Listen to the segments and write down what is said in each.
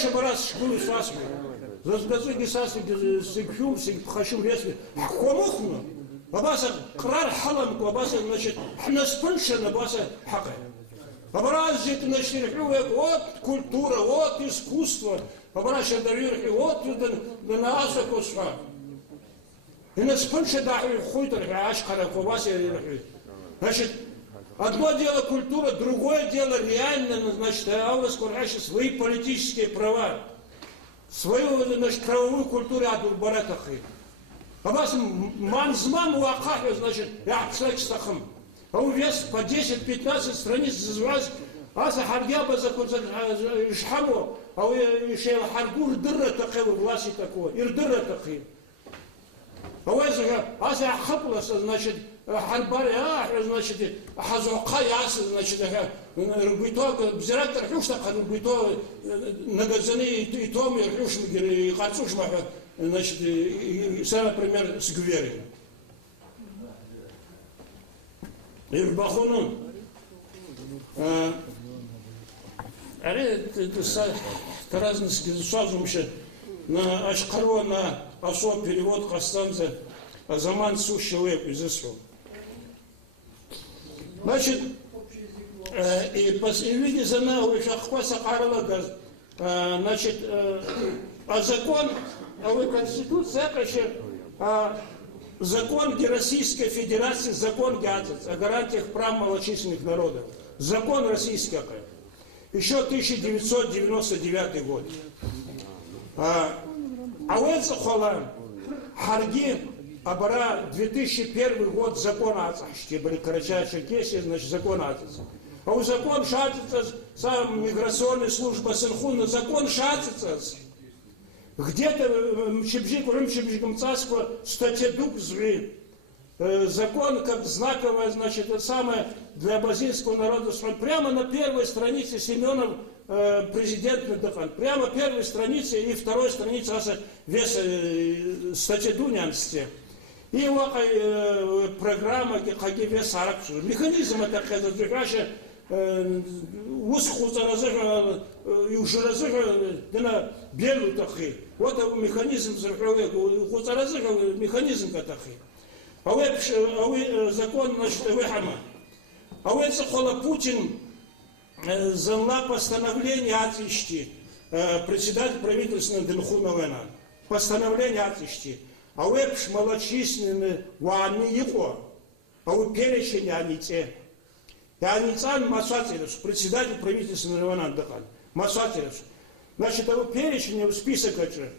Раньше бы раз школы сасмы. Заздазуги сасмы, сикфюм, сикпхашим лесми. Хомухну. Абаса крар халам, абаса, значит, наспыншен, абаса хака. Образит, значит, вот культура, вот искусство. Образит, вот на асаку сфа. И наспыншен, да, хуйтер, ашкара, кубаса. Значит, одно дело культура, другое дело реально, значит, Аллах скороче свои политические права, свою, значит, правовую культуру адурбаратахи. А вас манзман уакахи, значит, я стахам. А у вес по 10-15 страниц называется аса харгяба закон шхамо, а у еще харгур дырра такой власти такого, ирдырра такой. А у аса хапла, значит, حرباري значит حزوقا яс значит рубито бзират рхуш так рубито нагазаны и том и рхуш и харцуш ма значит сам например с гвери и бахунун это разные сразу на ашкаро на осо перевод кастанца заман сущего из ИСУ. Значит, и видите, значит, а закон, а вы конституция, закон где Российской Федерации, закон о гарантиях прав малочисленных народов. Закон российский, еще 1999 год. А вот захолам, харги, Абара 2001 год закон ацашки, были Карача-Черкесия, значит закон ацашки. А у закон шатится, сам миграционная служба Сенхуна, закон шатится. Где-то Чебжиком Царского статья Дукзви, закон как знаковое, значит, это самое для абазинского народа, прямо на первой странице Семенов президент Медахан, прямо первой странице и второй странице вес статья Дунянсте. И его программа, как вес араб, механизм это разыгрыша, усху заразыга, и уже разыга, на белую тахи. Вот механизм заразыга, механизм катахи. А вы закон, значит, выхама. А вы захола Путин занла постановление отвести, председатель правительства Дельхуновена. Постановление отвести. А вы малочисленные ванны его, а вы перечень анице. И аницан Масатерус, председатель правительства Дельхуновена Дахаль. Масатерус. Значит, а вы перечень, список это,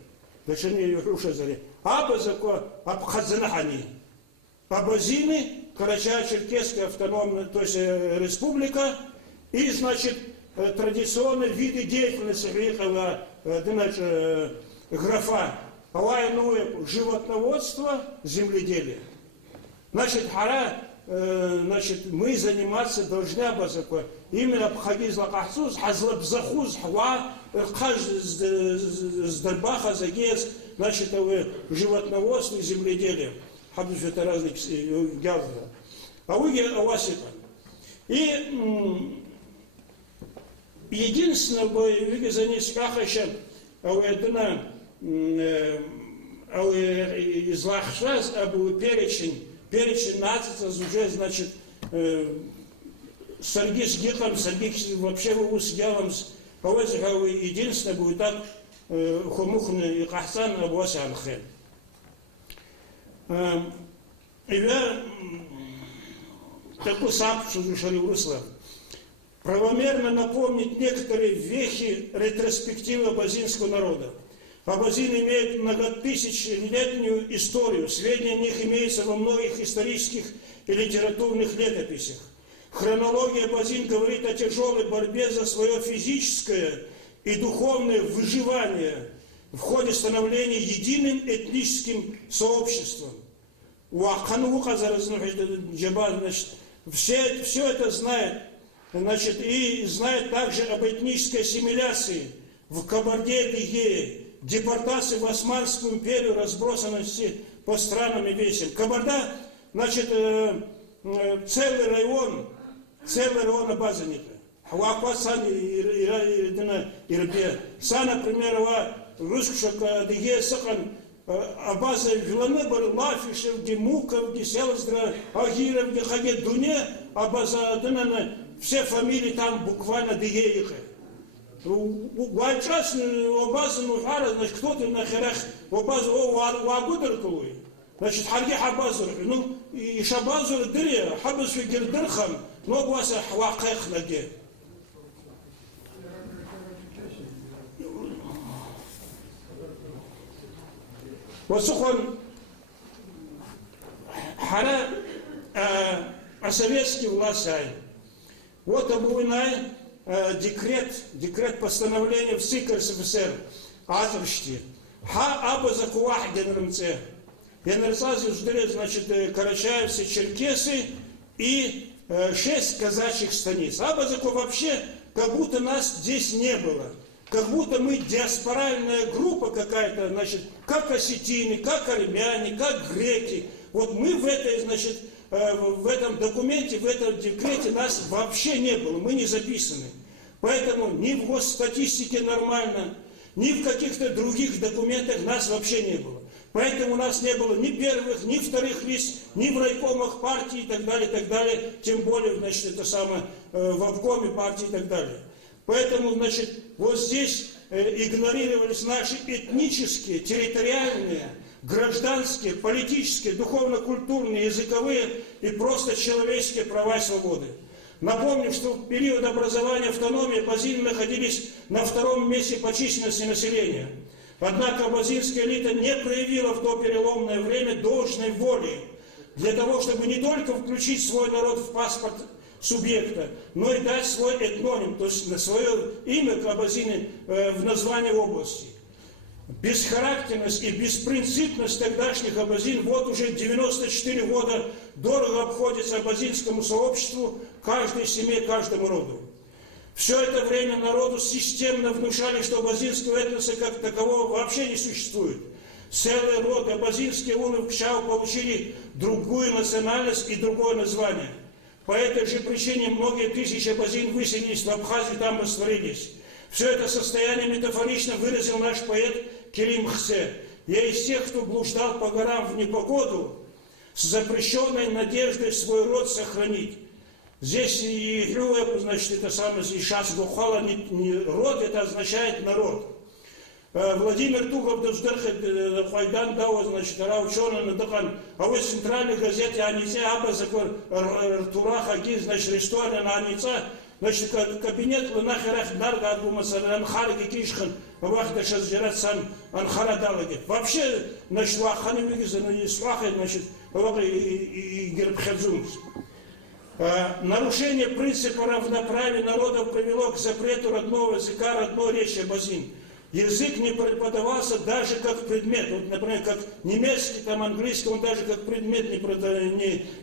значит, не уже заре. Аба закон, Абхазанахани. Абазины, Карачаево-Черкесская автономная, то есть республика, и, значит, традиционные виды деятельности графа, животноводство, земледелие. Значит, значит, мы заниматься должны именно бхагиз лакахсуз, хазлабзахуз, хва, сдальбаха, загез, значит, животноводство и земледелие. Хабдуш это разные газы. А вы авасита. И единственное, вы занесли кахаша, а вы одна, а вы из лахшаз, а вы перечень нацится уже, значит, саргиш гитам, саргиш вообще вы с ялом, а вы единственное будет так, хумухн и кахсан, а вас алхен. И я такой сам, что душали Руслан, правомерно напомнить некоторые вехи ретроспективы абазинского народа. Абазин имеет многотысячелетнюю историю, сведения о них имеются во многих исторических и литературных летописях. Хронология абазин говорит о тяжелой борьбе за свое физическое и духовное выживание в ходе становления единым этническим сообществом. Все это знает, значит, и знает также об этнической ассимиляции в Кабарде-Дигее, депортации в Османскую империю, разбросанности по странам и весям. Кабарда, значит, целый район абазаника. Хаваква сан ирбе. Сан, например, русская дыге сахан абаза виланы бар лафишев, гемуков, геселздра, агиров, гехаге дуне, абаза дынаны все фамилии там буквально дыге их. Вальчас абаза нухара, значит, кто-то на херах абаза вагудер кулуй. Значит, харги хабазур, ну и шабазур дыре, хабаз фигер дырхам, но гваса хвакех наге. وسخن حرا советский власть. Вот обуйнай декрет постановления в СИК РСФСР Азовщи. Ха аба закувах генермце. Генерсазы ждали, значит, карачаевцы, черкесы и 6 казачьих станиц. Аба закув вообще, как будто нас здесь не было. Как будто мы диаспоральная группа какая-то, значит, как осетины, как армяне, как греки. Вот мы в этой, значит, в этом документе, в этом декрете нас вообще не было, мы не записаны. Поэтому ни в госстатистике нормально, ни в каких-то других документах нас вообще не было. Поэтому у нас не было ни первых, ни вторых лиц, ни в райкомах партии и так далее, тем более, значит, это самое, в обкоме партии и так далее. Поэтому, значит, вот здесь игнорировались наши этнические, территориальные, гражданские, политические, духовно-культурные, языковые и просто человеческие права и свободы. Напомню, что в период образования автономии абазины находились на 2-м месте по численности населения. Однако абазинская элита не проявила в то переломное время должной воли для того, чтобы не только включить свой народ в паспорт субъекта, но и дать свой этноним, то есть на свое имя абазины в названии области. Бесхарактерность и беспринципность тогдашних абазин вот уже 94 года дорого обходится абазинскому сообществу, каждой семье, каждому роду. Все это время народу системно внушали, что абазинского этноса как такового вообще не существует. Целый род абазинские улы в Кшау получили другую национальность и другое название. По этой же причине многие тысячи абазин выселились в Абхазию, там растворились. Все это состояние метафорично выразил наш поэт Керим Хсе. Я из тех, кто блуждал по горам в непогоду, с запрещенной надеждой свой род сохранить. Здесь и значит, это самое, и шас гухала, не род, это означает народ. Владимир Тухов Хайдан дал, значит, ученый надыхан, а вы в центральной газете Анице Аба Закор Тураха Ги, значит, история на Аница, значит, кабинет Ланахарах Нарга Адбумасан Анхарги Кишхан, Вахда Шазжират Сан Анхарадалаги. Вообще, значит, Ваханы Вигизан и Свахай, значит, и Гербхерзумс. Нарушение принципа равноправия народов привело к запрету родного языка, родной речи абазин. Язык не преподавался даже как предмет. Вот, например, как немецкий, там английский, он даже как предмет не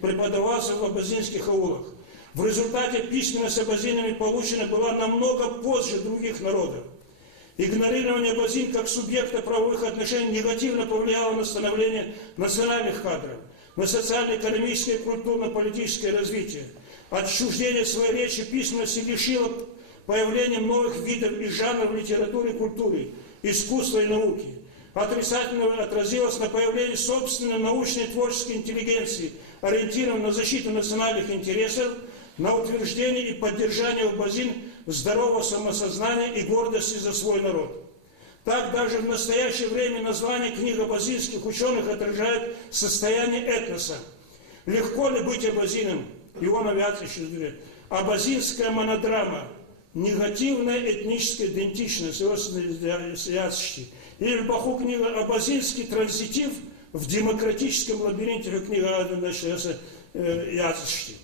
преподавался в абазинских аулах. В результате письменность абазинами получена была намного позже других народов. Игнорирование абазин как субъекта правовых отношений негативно повлияло на становление национальных кадров, на социально-экономическое и культурно-политическое развитие. Отчуждение своей речи письменности лишило появлением новых видов и жанров литературы и культуры, искусства и науки. Отрицательно отразилось на появлении собственной научной и творческой интеллигенции, ориентированной на защиту национальных интересов, на утверждение и поддержание у абазин здорового самосознания и гордости за свой народ. Так даже в настоящее время название книг абазинских ученых отражает состояние этноса. Легко ли быть абазином? Его навязывают еще говорят. Абазинская монодрама. Негативная этническая идентичность. Или баху книга «Абазинский транзитив в демократическом лабиринте» книга Яцшти.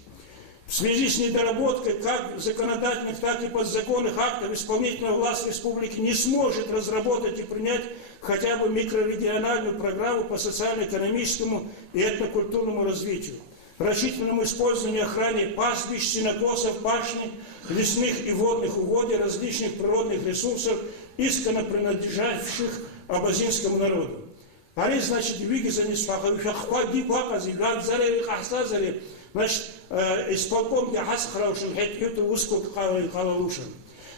В связи с недоработкой как законодательных, так и подзаконных актов исполнительная власть республики не сможет разработать и принять хотя бы микрорегиональную программу по социально-экономическому и этнокультурному развитию, рачительному использованию и охране пастбищ, сенокосов, пашни, лесных и водных угодий, различных природных ресурсов, исконно принадлежавших абазинскому народу. Они, значит, значит, исполком Яхасхраушен, Хетюта Ускут Халалушен.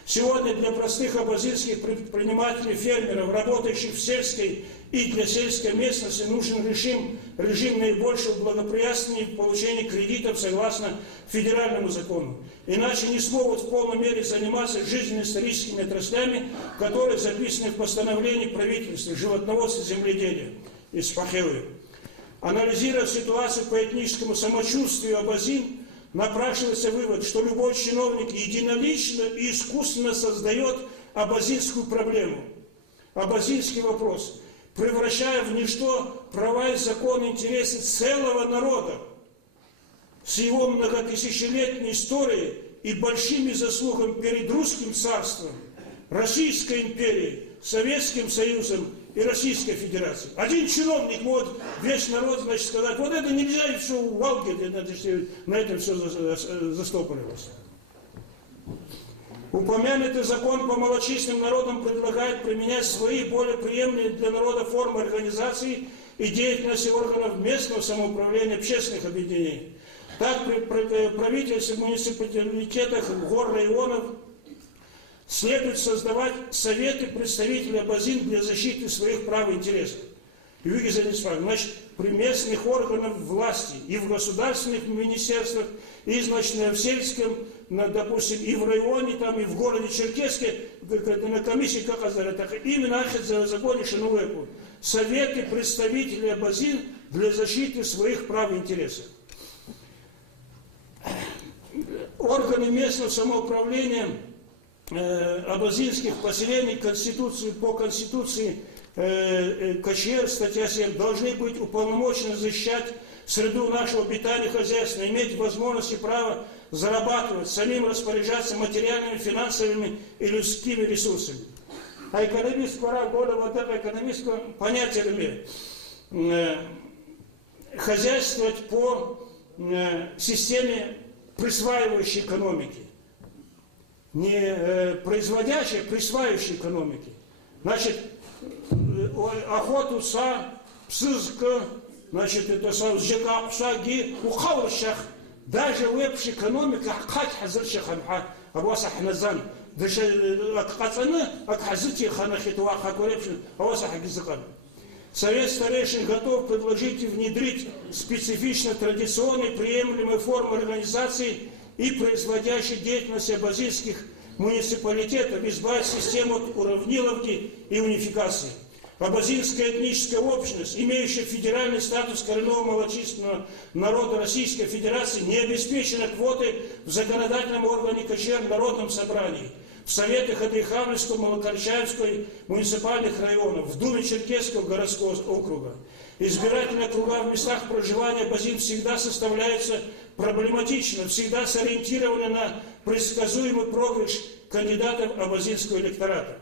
Сегодня для простых абазинских предпринимателей, фермеров, работающих в сельской и для сельской местности, нужен режим наибольшего благоприятствия в получении кредитов согласно федеральному закону. Иначе не смогут в полной мере заниматься жизненно-историческими отраслями, которые записаны в постановлении правительства животноводства и земледелия из Фахевы. Анализируя ситуацию по этническому самочувствию абазин, напрашивается вывод, что любой чиновник единолично и искусственно создает абазинскую проблему, абазинский вопрос, превращая в ничто права и законы, интересы целого народа с его многотысячелетней историей и большими заслугами перед русским царством, Российской империей, Советским Союзом и Российской Федерацией. Один чиновник может весь народ, значит, сказать, вот это нельзя, и все, валки, на этом все застопоривалось. Упомянутый закон по малочисленным народам предлагает применять свои более приемлемые для народа формы организации и деятельности органов местного самоуправления общественных объединений. Так, при правительстве в муниципалитетах гор, районов следует создавать советы представителей абазин для защиты своих прав и интересов. Значит, при местных органах власти и в государственных министерствах, и, значит, в сельском, допустим, и в районе, там, и в городе Черкесске, на комиссии, как так именно за законе Шинувеку, советы представителей абазин для защиты своих прав и интересов. Органы местного самоуправления абазинских поселений по Конституции КЧР, статья 7, должны быть уполномочены защищать среду нашего обитания хозяйства, иметь возможность и право зарабатывать, самим распоряжаться материальными, финансовыми и людскими ресурсами. А экономист, пора года вот это экономистское понятие хозяйствовать по системе присваивающей экономики. Не производящей, а присваивающей экономики. Значит, охоту са, псызка, значит, это са, сжека, псаги, ухаврщах, даже вебши экономика, хать хазырщаханха, аваса хназан, даже акхацаны, акхазыти ханахитва, хакурепшин, аваса хагизыкан. Совет старейшин готов предложить и внедрить специфично традиционные приемлемые формы организации и производящей деятельности абазинских муниципалитетов, избавить систему от уравниловки и унификации. Абазинская этническая общность, имеющая федеральный статус коренного малочисленного народа Российской Федерации, не обеспечена квотой в законодательном органе КЧР Народном собрании, в советах Адрихановского, Малокорчаевского муниципальных районов, в Думе Черкесского городского округа. Избирательные округа в местах проживания абазин всегда составляются проблематично, всегда сориентированы на предсказуемый проигрыш кандидатов абазинского электората.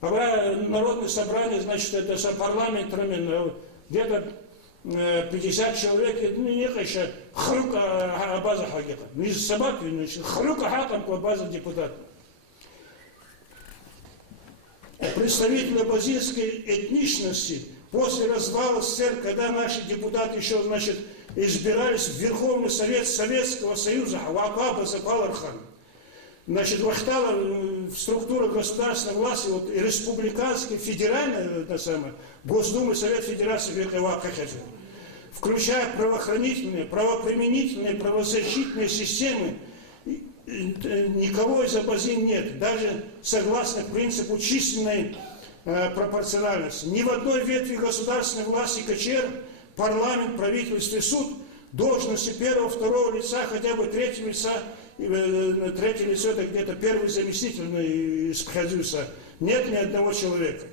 Народное собрание, значит, это парламент, где-то 50 человек, не еще хрука абаза хагета. Не собаки, хрука хакам абаза депутат. Представители абазинской этничности после развала СССР, когда наши депутаты еще, значит, избирались в Верховный Совет Советского Союза, Вакаба Запалархан, значит, вахтала в структурах государственной власти, вот, и республиканской, федеральной, это самое, Госдумы, Совет Федерации Векавакахаджи, включая правоохранительные, правоприменительные, правозащитные системы, никого из абазин нет, даже согласно принципу численной пропорциональности. Ни в одной ветви государственной власти КЧР, парламент, правительство и суд, должности первого, второго лица, хотя бы третьего лица, третье лицо это где-то первый заместитель из Пхадзюса, нет ни одного человека.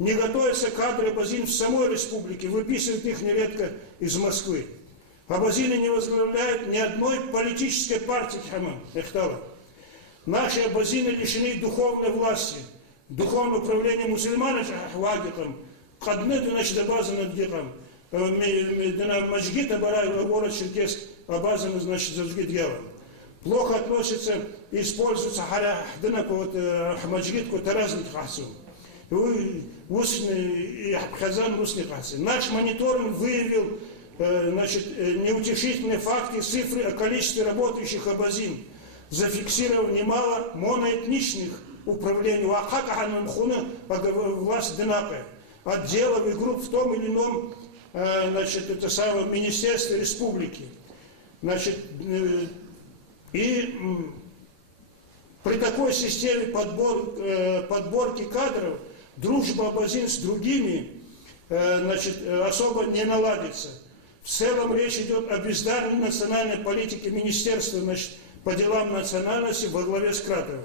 Не готовятся кадры абазин в самой республике, выписывают их нередко из Москвы. Абазины не возглавляют ни одной политической партии Эхтала. Наши абазины лишены духовной власти, духовного управления мусульманами, кадны, значит, абазаны дикам, маджгита барай, город Черкесск, абазаны, значит, заджгит ява. Плохо относятся и используются маджгитку таразник хасу. Наш мониторинг выявил значит, неутешительные факты и цифры о количестве работающих абазин. Зафиксировал немало моноэтничных управлений власть Дынака, отделов и групп в том или ином, значит, это самое министерстве республики. Значит, и при такой системе подборки кадров дружба абазин с другими, значит, особо не наладится. В целом речь идет о бездарной национальной политике министерства, значит, по делам национальности во главе с Кратовым.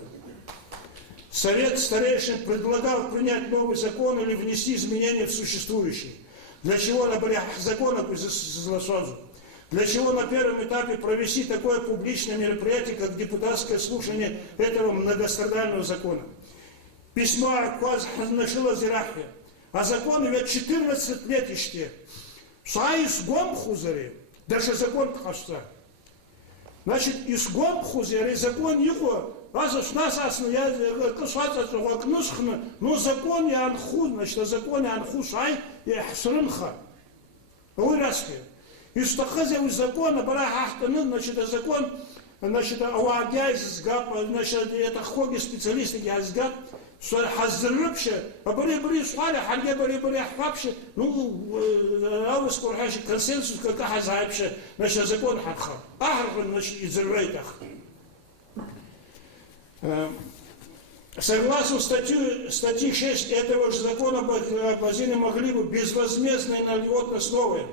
Совет старейшин предлагал принять новый закон или внести изменения в существующий. Для чего Для чего на первом этапе провести такое публичное мероприятие, как депутатское слушание этого многострадального закона. Письмо Акваз Хазнашила Зирахве. А закону ведь 14 лет еще. Сайс Гомхузари. Даже закон Хашта. Значит, из Гомхузари закон его. Но закон я анху, значит, закон я анху сай и хсрынха. Вы раски. Из тахазя закона барахахтаны, значит, закон, значит, ауагяйзгап, значит, это хоги специалисты язгап, хазрыбше, а бори сваля, хальге бори ахвапше, ну, аус курхаши консенсус, как хазайпше, значит, закон хатха. Ахрхан, значит, изрвейтах. Согласно статьи 6 этого же закона, абазины могли бы безвозмездно и на льготной основе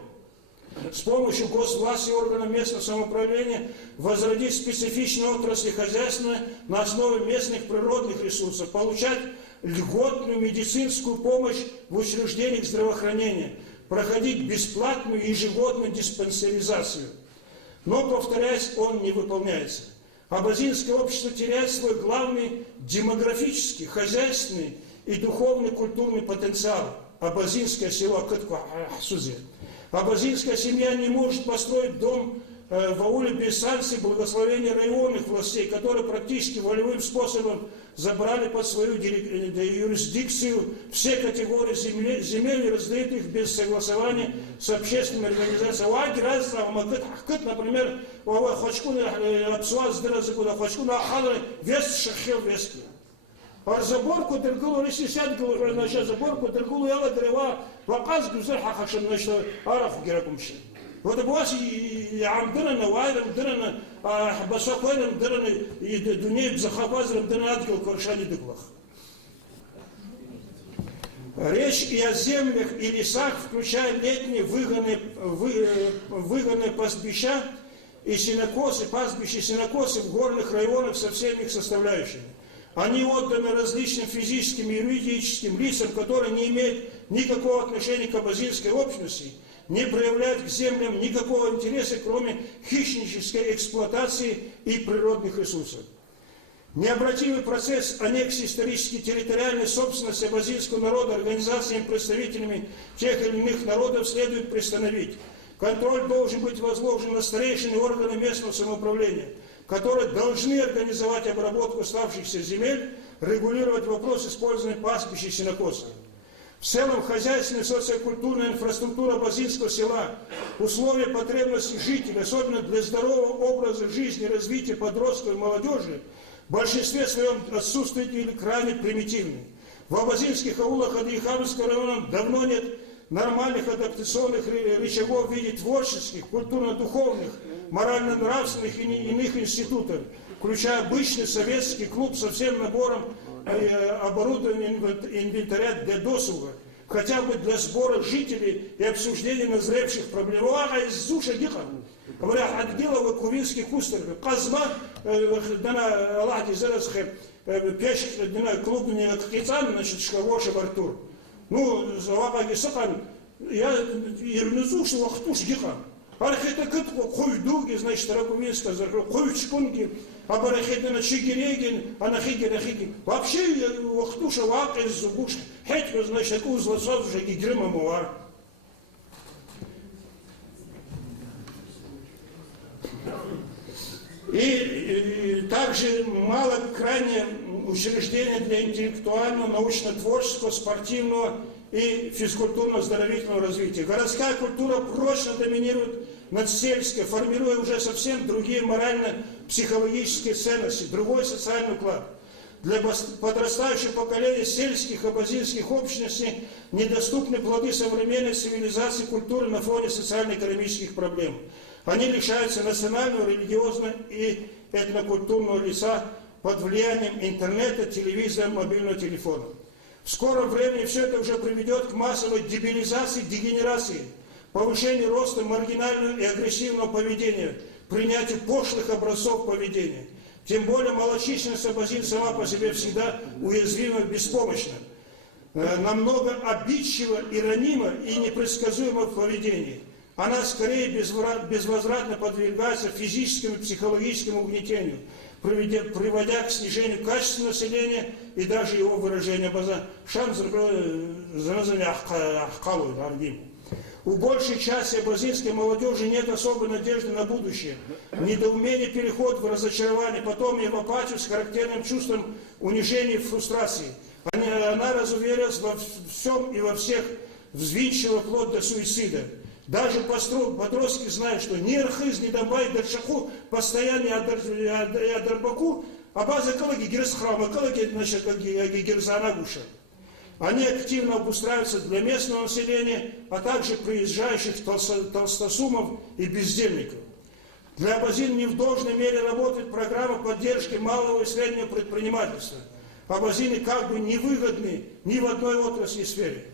с помощью госвласти и органов местного самоуправления возродить специфичные отрасли хозяйства на основе местных природных ресурсов, получать льготную медицинскую помощь в учреждениях здравоохранения, проходить бесплатную ежегодную диспансеризацию. Но, повторяюсь, он не выполняется. Абазинское общество теряет свой главный демографический, хозяйственный и духовный культурный потенциал. Абазинское село Кытква-Ахсузе. Абазинская семья не может построить дом в ауле без санкций благословения районных властей, которые практически волевым способом забрали под свою юрисдикцию все категории земель и раздают их без согласования с общественными организациями. Например, заборку дыргулу, если сядь, значит, заборку дыргулу, яла древа, ваказ гюзер хахашин, значит, арафу геракумши. Вот это вас и амдырана, вайрам дырана, басакойрам дырана, и дуней захавазрам дырана адгил коршани дыглах. Речь и о землях и лесах, включая летние выгонные пастбища и сенокосы, пастбища и сенокосы в горных районах со всеми их составляющими. Они отданы различным физическим и юридическим лицам, которые не имеют никакого отношения к абазинской общности, не проявляют к землям никакого интереса, кроме хищнической эксплуатации и природных ресурсов. Необратимый процесс аннексии исторически территориальной собственности абазинского народа организациями и представителями тех или иных народов следует приостановить. Контроль должен быть возложен на старейшины органы местного самоуправления, которые должны организовать обработку оставшихся земель, регулировать вопрос использования пастбищ и сенокосов. В целом, хозяйственная и социокультурная инфраструктура абазинского села, условия потребностей жителей, особенно для здорового образа жизни и развития подростков и молодежи, в большинстве своем отсутствует или крайне примитивны. В абазинских аулах Адыихамского района давно нет нормальных адаптационных рычагов в виде творческих, культурно-духовных, морально-нравственных и иных институтов, включая обычный советский клуб со всем набором оборудования инвентаря для досуга, хотя бы для сбора жителей и обсуждения назревших проблем. Говоря, отдела кувинских кустов, казма, дана Аллахи заразхе, пешек, дана клубные кхицан, значит, шкавоши Артур. Ну, завагаги сакан, я ирнезу, что вахтуш дихан. Архитектор койдуги, значит, ракувинска, койчкунги, а барахидана чигирегин, анахиги. Вообще, вахтуша вака из зубуш, хетька, значит, узла сразу же и грима муар. И также мало крайне учреждения для интеллектуального, научно-творческого, спортивного и физкультурно-оздоровительного развития. Городская культура прочно доминирует над сельской, формируя уже совсем другие морально-психологические ценности, другой социальный уклад. Для подрастающего поколения сельских и абазинских общностей недоступны плоды современной цивилизации и культуры на фоне социально-экономических проблем. Они лишаются национального, религиозного и этнокультурного лица под влиянием интернета, телевизора, мобильного телефона. В скором времени все это уже приведет к массовой дебилизации, дегенерации, повышению роста маргинального и агрессивного поведения, принятию пошлых образцов поведения. Тем более малочисленность абазин сама по себе всегда уязвима и беспомощна, намного обидчива и ранима и непредсказуема в поведении. Она скорее безвозвратно подвергается физическому и психологическому угнетению, приводя к снижению качества населения и даже его выражения. У большей части абазинской молодежи нет особой надежды на будущее. Недоумение переходит в разочарование, потом и в апатию с характерным чувством унижения и фрустрации. Она разуверилась во всем и во всех, взвинчила вплоть до суицида. Даже подростки знают, что ни архиз, ни дамбай, даршаху, постоянно я дарбаку, а база коллеги гирсхрама, коллеги, значит, как гирзанагуша. Они активно обустраиваются для местного населения, а также приезжающих толстосумов и бездельников. Для абазин не в должной мере работает программа поддержки малого и среднего предпринимательства. Абазины как бы невыгодны ни в одной отрасли и сфере.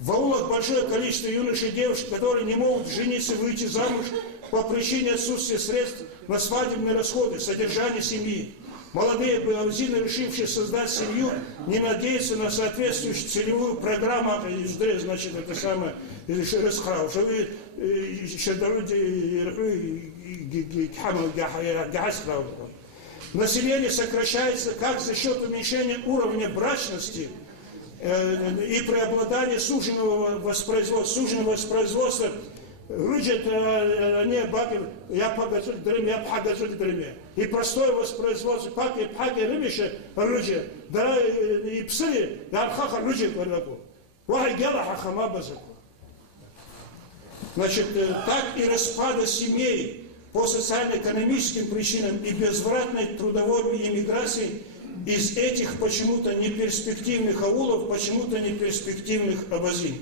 В аулах большое количество юношей и девушек, которые не могут жениться и выйти замуж по причине отсутствия средств на свадебные расходы, содержание семьи. Молодые абазины, решившие создать семью, не надеются на соответствующую целевую программу, значит, это самое, население сокращается как за счет уменьшения уровня брачности и преобладания суженного воспроизводства. И простое воспроизводство, паки рыбище, рыжи, да и псы, ярхаха рыжи квардаку. Значит, так и распада семей по социально-экономическим причинам и безвратной трудовой иммиграции из этих почему-то неперспективных аулов, почему-то неперспективных абазин.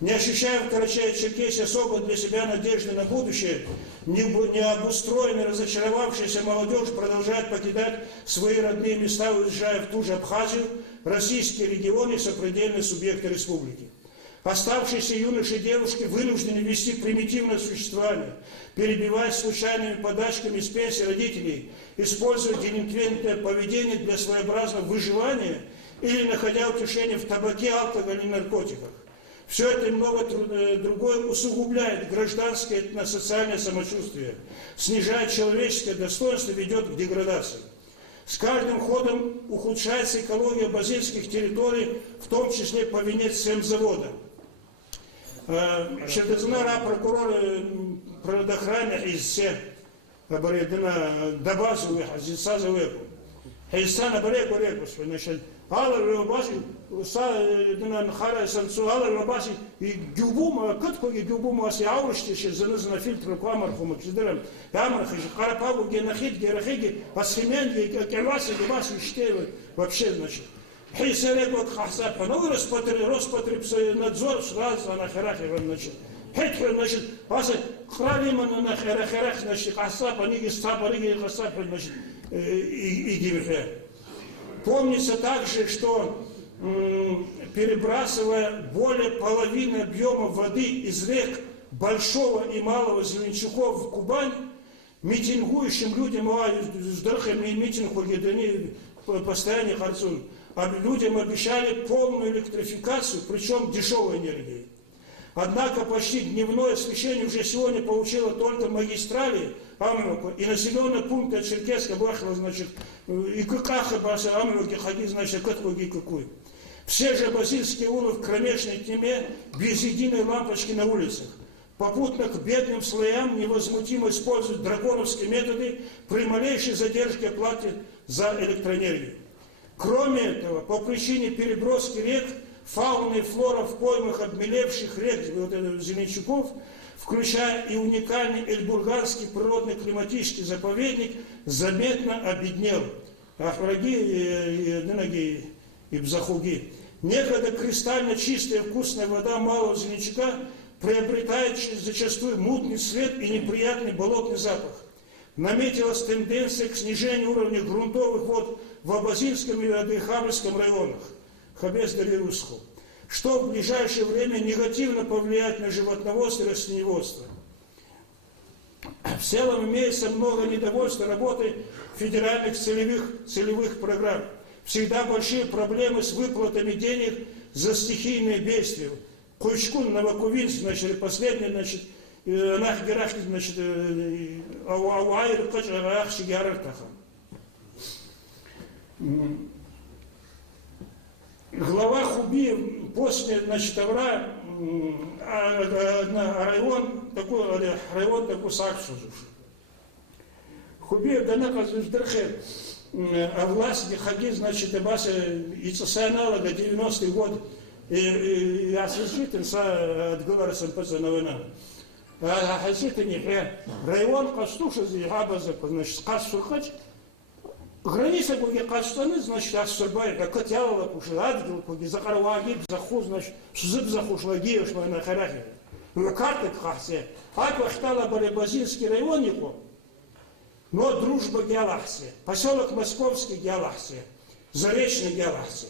Не ощущая в Карачаево-Черкесии особо для себя надежды на будущее, необустроенная, разочаровавшаяся молодежь продолжает покидать свои родные места, уезжая в ту же Абхазию, российские регионы и сопредельные субъекты республики. Оставшиеся юноши и девушки вынуждены вести примитивное существование, перебиваясь случайными подачками с пенсии родителей, используя делинквентное поведение для своеобразного выживания или находя утешение в табаке, алкоголе и наркотиках. Все это и многое другое усугубляет гражданское этносоциальное самочувствие, снижает человеческое достоинство, ведет к деградации. С каждым ходом ухудшается экология абазинских территорий, в том числе по вине цемзавода. Шердезнара прокурор природоохранных из всех добазовых, азисазовых. Хейстана бареку реку, значит, алар рыбаси, дина хара самцу, алар рыбаси, и гюбума, катпоги гюбума, аси аурышти, ще занызана фильтр квамар хумак, жидерам, ямрахи, карапагу, генахид, герахиги, асхимянги, керваси, гебаси, штевы, вообще, значит. Хейсерек вот хасапа, ну Роспотребнадзор сразу на харахе, значит. Хейтху, значит, асы хралима на харахерах, значит, хасапа, ниги стапариги, хасапа, значит, и гибрихе. Помнится также, что перебрасывая более половины объема воды из рек Большого и Малого Зеленчуков в Кубань, митингующим людям, митингу постоянно харцун, людям обещали полную электрификацию, причем дешевой энергии. Однако почти дневное освещение уже сегодня получило только магистрали Амрука и населенные пункты Черкесска, Бахла, значит, и Кыкаха, Баса, Амруки, Хаги, значит, какой. Все же абазинские улы в кромешной тьме, без единой лампочки на улицах. Попутно к бедным слоям невозмутимо используют драконовские методы при малейшей задержке оплаты за электроэнергию. Кроме этого, по причине переброски рек, фауны и флора в поймах обмелевших рек Зеленчуков, включая и уникальный Эльбурганский природный климатический заповедник, заметно обеднел. Ахраги и Бзахуги. Некогда кристально чистая вкусная вода Малого Зеленчука приобретает зачастую мутный цвет и неприятный болотный запах. Наметилась тенденция к снижению уровня грунтовых вод в Абазинском и Адыхамском районах, Хабез-Дарирусху, что в ближайшее время негативно повлияет на животноводство и растениеводство. В целом имеется много недовольства работой федеральных целевых программ. Всегда большие проблемы с выплатами денег за стихийные бедствия. Кучкун, Новокувинск, значит, последний, значит, Нахгерах, значит, Ауайр, Качарах, Шигарартаха. Глава Хуби после, значит, Авра, район такой саксузуш. Хуби Данака Зуздерхе, а власти Хаги, значит, Абаса и Цасаналага 90-й год, и освещитель отговор Сампазановина. А освещитель район Кастуша Зиабаза, значит, Кастухач, граница Куги Кастаны, значит, Ассурбай, Катяла, Кушадгил, Куги Захарваги, Захуз, значит, Шзыб Захушлаги, Шмана Харахи. Карты Кахсе, Аквахтала Баребазинский район его. Но дружба Геалахсе, поселок Московский Геалахсе, Заречный Геалахсе,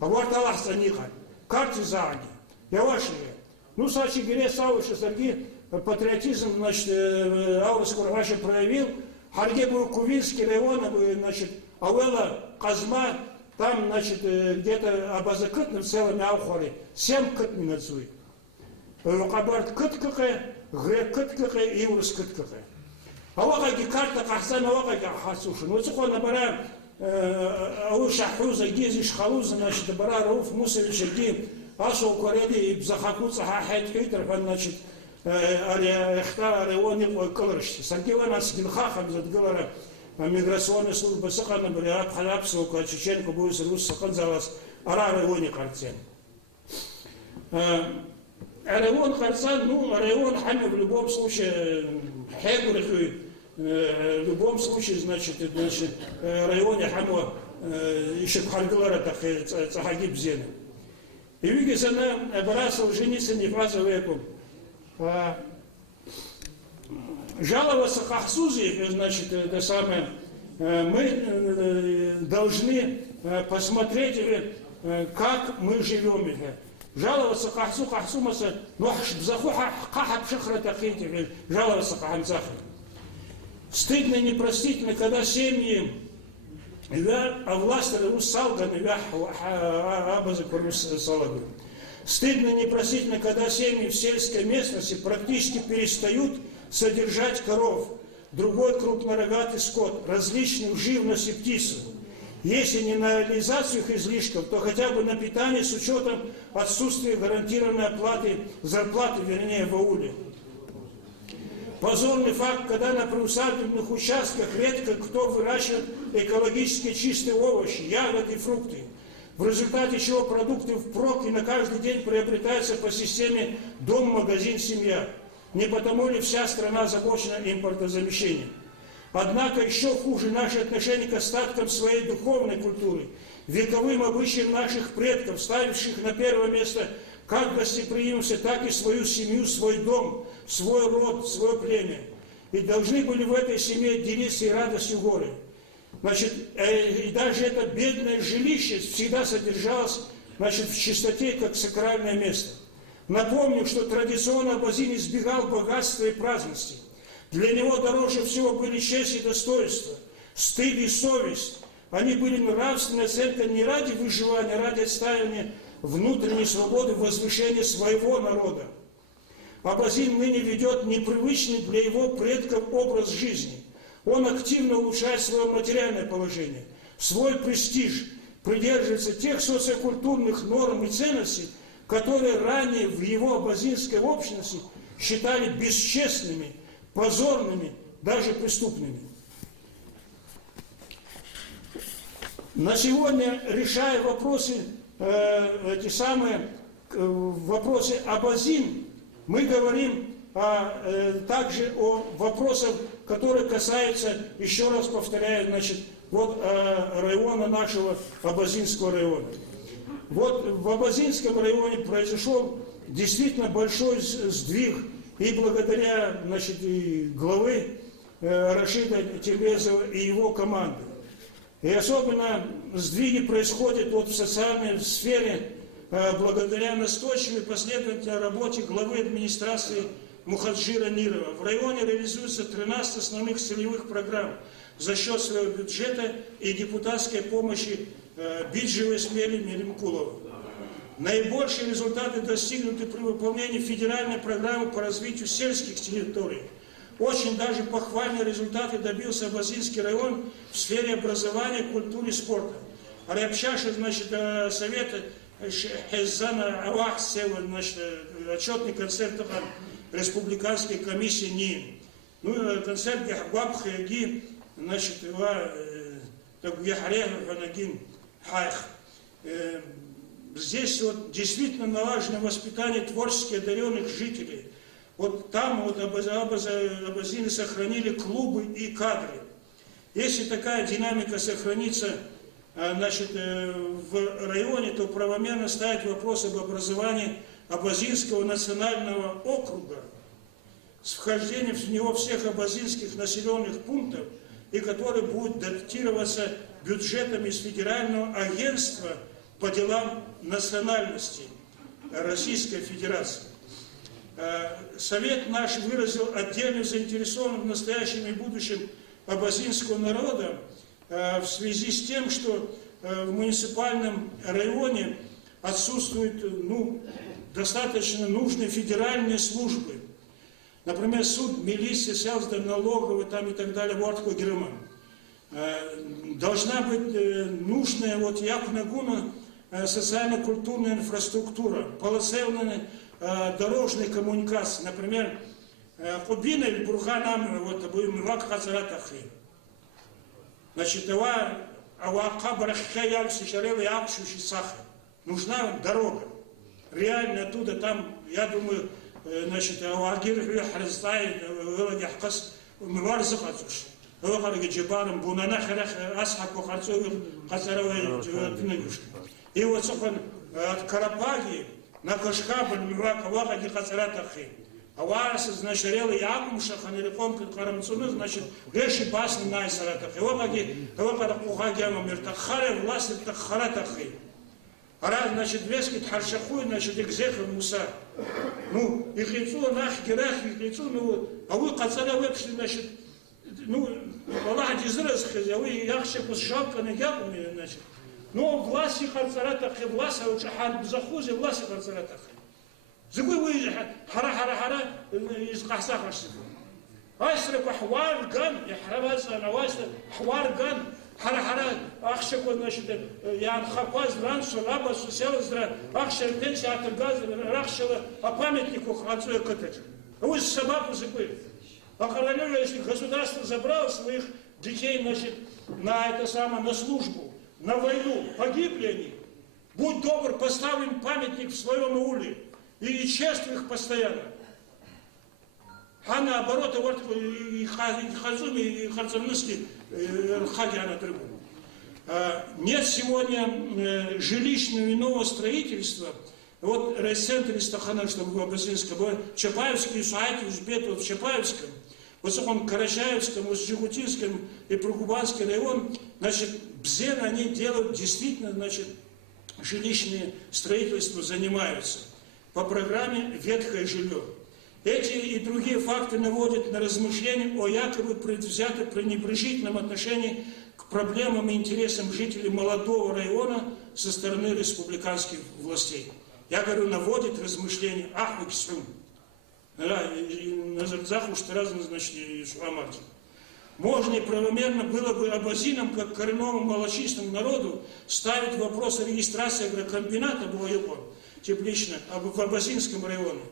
а вот Алахса Ниха, карты Заги, Явашия. Ну, Сачи Гире Сауши Сарги, патриотизм, значит, Аурус Кургаши проявил, Харге был Кувинский район, значит, Ауэла, Казма, там, значит, где-то Абазакытны в целом Аухаре, 7 кытни нацуй. Рукабарт Кыткахе, Грек Кыткахе, Иурус Кыткахе. Авагаги карта Кахсана Авагаги Хасушин. Вот сухо бара Ауша Хуза, Гизиш Халуза, значит, бара Рауф Мусович, Ги, Ашу Кореди, и Бзахакуца Хахет Хитер, значит, Эхта, Реони, Колорш. Сангивана Сгилхахам, Задгилара, миграционная служба Сахана, Бриат, Халапсовка, Чеченко, Буис, Рус, Саханзалас, Ара Реони Карцен. Район Харсан, ну, район Хами в любом случае, Хегурихи, в любом случае, значит, районе Хамо, еще Харгалара, так Цахагиб Зена. И видите, она бросила жениться не фазовеку. Жаловаться Хахсузи, значит, это самое, мы должны посмотреть, как мы живем. Жаловаться Хахсумаса, но Захуха Хахаб Шахра Тахити, жаловаться Хахамзахра. Стыдно и непростительно, когда семьи, а власть Салган, Абаза Салагу. Стыдно и непростительно, когда семьи в сельской местности практически перестают содержать коров, другой крупнорогатый скот, различных живность и птицу. Если не на реализацию их излишков, то хотя бы на питание с учетом отсутствия гарантированной оплаты, зарплаты, вернее, в ауле. Позорный факт, когда на приусадебных участках редко кто выращивает экологически чистые овощи, ягоды и фрукты, в результате чего продукты впрок и на каждый день приобретаются по системе дом, магазин, семья. Не потому ли вся страна озабочена импортозамещением? Однако еще хуже наши отношения к остаткам своей духовной культуры, вековым обычаям наших предков, ставивших на первое место как гостеприимство, так и свою семью, свой дом, свой род, свое племя. И должны были в этой семье делиться и радостью горы. Значит, и даже это бедное жилище всегда содержалось, значит, в чистоте, как сакральное место. Напомню, что традиционно Абазин избегал богатства и праздности. Для него дороже всего были честь и достоинство, стыд и совесть. Они были нравственной оценкой не ради выживания, а ради отстаивания внутренней свободы, возвышения своего народа. Абазин ныне ведет непривычный для его предков образ жизни. Он активно улучшает свое материальное положение, свой престиж, придерживается тех социокультурных норм и ценностей, которые ранее в его абазинской общности считали бесчестными, позорными, даже преступными. На сегодня, решая вопросы, вопросы Абазин, мы говорим также о вопросах, которые касаются, еще раз повторяю, района нашего, Абазинского района. Вот в Абазинском районе произошел действительно большой сдвиг, и благодаря и главы Рашида Тилмезова и его команды. И особенно сдвиги происходят в социальной сфере благодаря настойчивой последовательной работе главы администрации Мухаджира Нирова. В районе реализуется 13 основных целевых программ за счет своего бюджета и депутатской помощи Биджева Исмаиля Мелимкулова. Наибольшие результаты достигнуты при выполнении федеральной программы по развитию сельских территорий. Очень даже похвальные результаты добился Абазинский район в сфере образования, культуры и спорта. Арабчаша, совета Хеззана Авахсева, отчетный концерт республиканской комиссии НИИ. Концерт Гахбаб Хаги, Здесь действительно налажено воспитание творчески одаренных жителей. Там Абазины сохранили клубы и кадры. Если такая динамика сохранится в районе, то правомерно ставить вопрос об образовании Абазинского национального округа с вхождением в него всех абазинских населенных пунктов, и который будет датироваться бюджетом из Федерального агентства по делам национальности Российской Федерации. Совет наш выразил отдельную заинтересованность в настоящем и будущем абазинского народа в связи с тем, что в муниципальном районе отсутствуют достаточно нужные федеральные службы. Например, суд, милиция, селзда, налоговый и так далее, Вортко Герман. Должна быть нужная Якунагуна социально-культурная инфраструктура, полноценные дорожные коммуникации. Например, Хубина или Бурханам, будем Мивак Хазаратахи. Нужна дорога. Реально оттуда, там, я думаю, Агир Христай, Яхкас, Миварзахатуш. Джибаром, Бунанахарах, Асхаку, Харцов, Хазаровой, и от Карапаги на Кашкабаль, Мивака, Вагади, Хазаратахи. А вас, Релы Якумша, Ханериком, Карамцуны, Реши Басни Найсаратахи. Вагади, Вагади, Миртахаре, власти Тахаратахи. А вескит Харшахуй, Экзеха Муса. Их лицо, нах, Герах, их лицо, а вы Кацара Вепши, Аллах дизраз, а вы Яхшеку с жалками Якуми, власти Харцаратахи, власти, Шахан Бзахузи, власти Харцаратахи. Загуй вы хара из Кахсахаши. Айсраку Хвар Ган, Яхраваса, Навайса, Хвар Ган, Хара Ахшеку, Ян Хапаз, Рансу, Раба, Суселздра, Ахшер Пенсия, Атагаз, Рахшела, а памятнику Хацуя Коттеджа. А вы собаку забыли. А королева, если государство забрало своих детей, на службу, на войну, погибли они, будь добр, поставим памятник в своем ауле и чествуй их постоянно. А наоборот, и Хазуми, и Харцамныски, Хаги на трибуну. Нет сегодня жилищного и нового строительства. Райцентр Стахана, чтобы в Абазинском, Чапаевский, Суайки, Узбет, в Чапаевском, Карачаевском, Жигутинском и Прокубанский район, Бзен, они делают действительно, жилищное строительство занимаются по программе «Ветхое жилье». Эти и другие факты наводят на размышления о якобы предвзято пренебрежительном отношении к проблемам и интересам жителей молодого района со стороны республиканских властей. Я говорю, наводит размышления Ахваксум. Можно и правомерно было бы абазинам, как коренному малочисленному народу, ставить вопрос о регистрации агрокомбината теплично в Абазинском районе.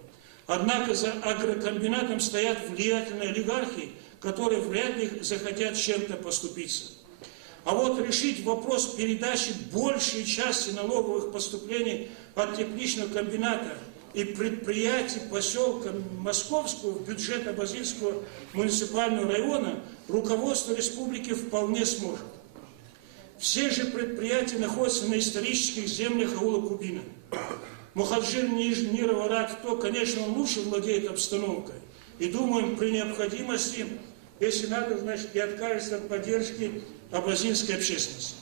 Однако за агрокомбинатом стоят влиятельные олигархи, которые вряд ли захотят чем-то поступиться. А вот решить вопрос передачи большей части налоговых поступлений от тепличного комбината и предприятий поселка Московского в бюджет Абазинского муниципального района руководство республики вполне сможет. Все же предприятия находятся на исторических землях аула Кубина. Мухаджир Нижнего Рад, кто, конечно, он лучше владеет обстановкой. И думаем, при необходимости, если надо, значит, и откажется от поддержки абазинской общественности.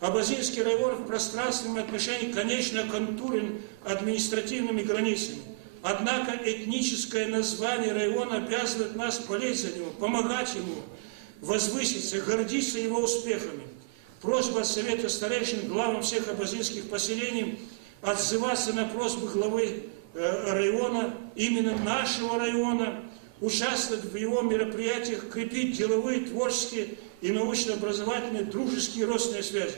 Абазинский район в пространственном отношении, конечно, контурен административными границами. Однако этническое название района обязывает нас болеть за него, помогать ему, возвыситься, гордиться его успехами. Просьба Совета старейшин главам всех абазинских поселений отзываться на просьбы главы района, именно нашего района, участвовать в его мероприятиях, крепить деловые, творческие и научно-образовательные, дружеские и родственные связи.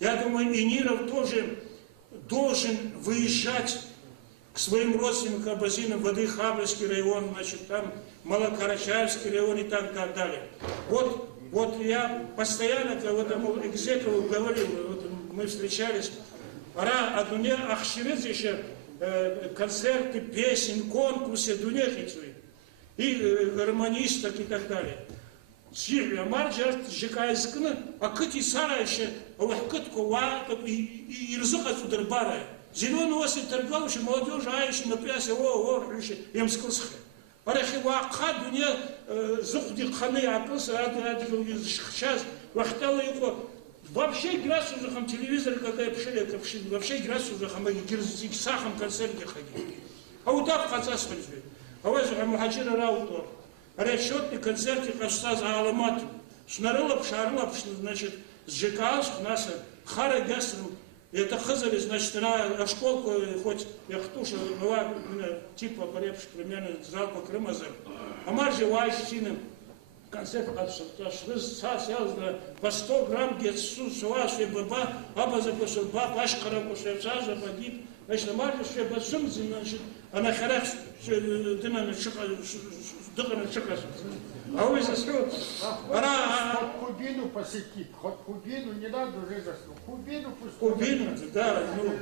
Я думаю, и Ниров тоже должен выезжать к своим родственникам абазинам, Воды-Хабрский район, значит, там Малокарачаевский район и так далее. Вот я постоянно вот ему Экзекову говорил, вот мы встречались, ара адуне ахширез еще концерты, песен, конкурсы, дунехицуи, и гармонисток и так далее. Сирия марджа жекайскна, а кати сарайше, лахкат кова, и рзука судербара. Зеленый оси торгал, что молодежь аище на плясе, им скусхе. Арахива дуня зухди ханы акылса, сейчас вахтала его. Вообще игра с ужахом телевизор, когда я пришел, вообще игра с ужахом, и гирзиксахом концерте ходили. А вот так в конце смотрели. А вот же Мухаджира Раутор. Расчетный концерте Хастаз Аламату. Шнарылап, шарлап, значит, сжигался у нас хара гасру. Это хазали, значит, на школку, хоть я хтуша, была типа порепши, примерно, залпа Крымаза. А маржи вайщины. Концерт по 100 грамм гетсу, суаши, баба, аба запасу, баба, ашкараку, шевчажа, погиб. Значит, маржи, что басум, значит, а на харах, дынами, дыхами, чекас. А вы заснул? Хоть Кубину посетить, хоть Кубину, не надо уже заснул. Кубину пусть. Кубину, да, ну.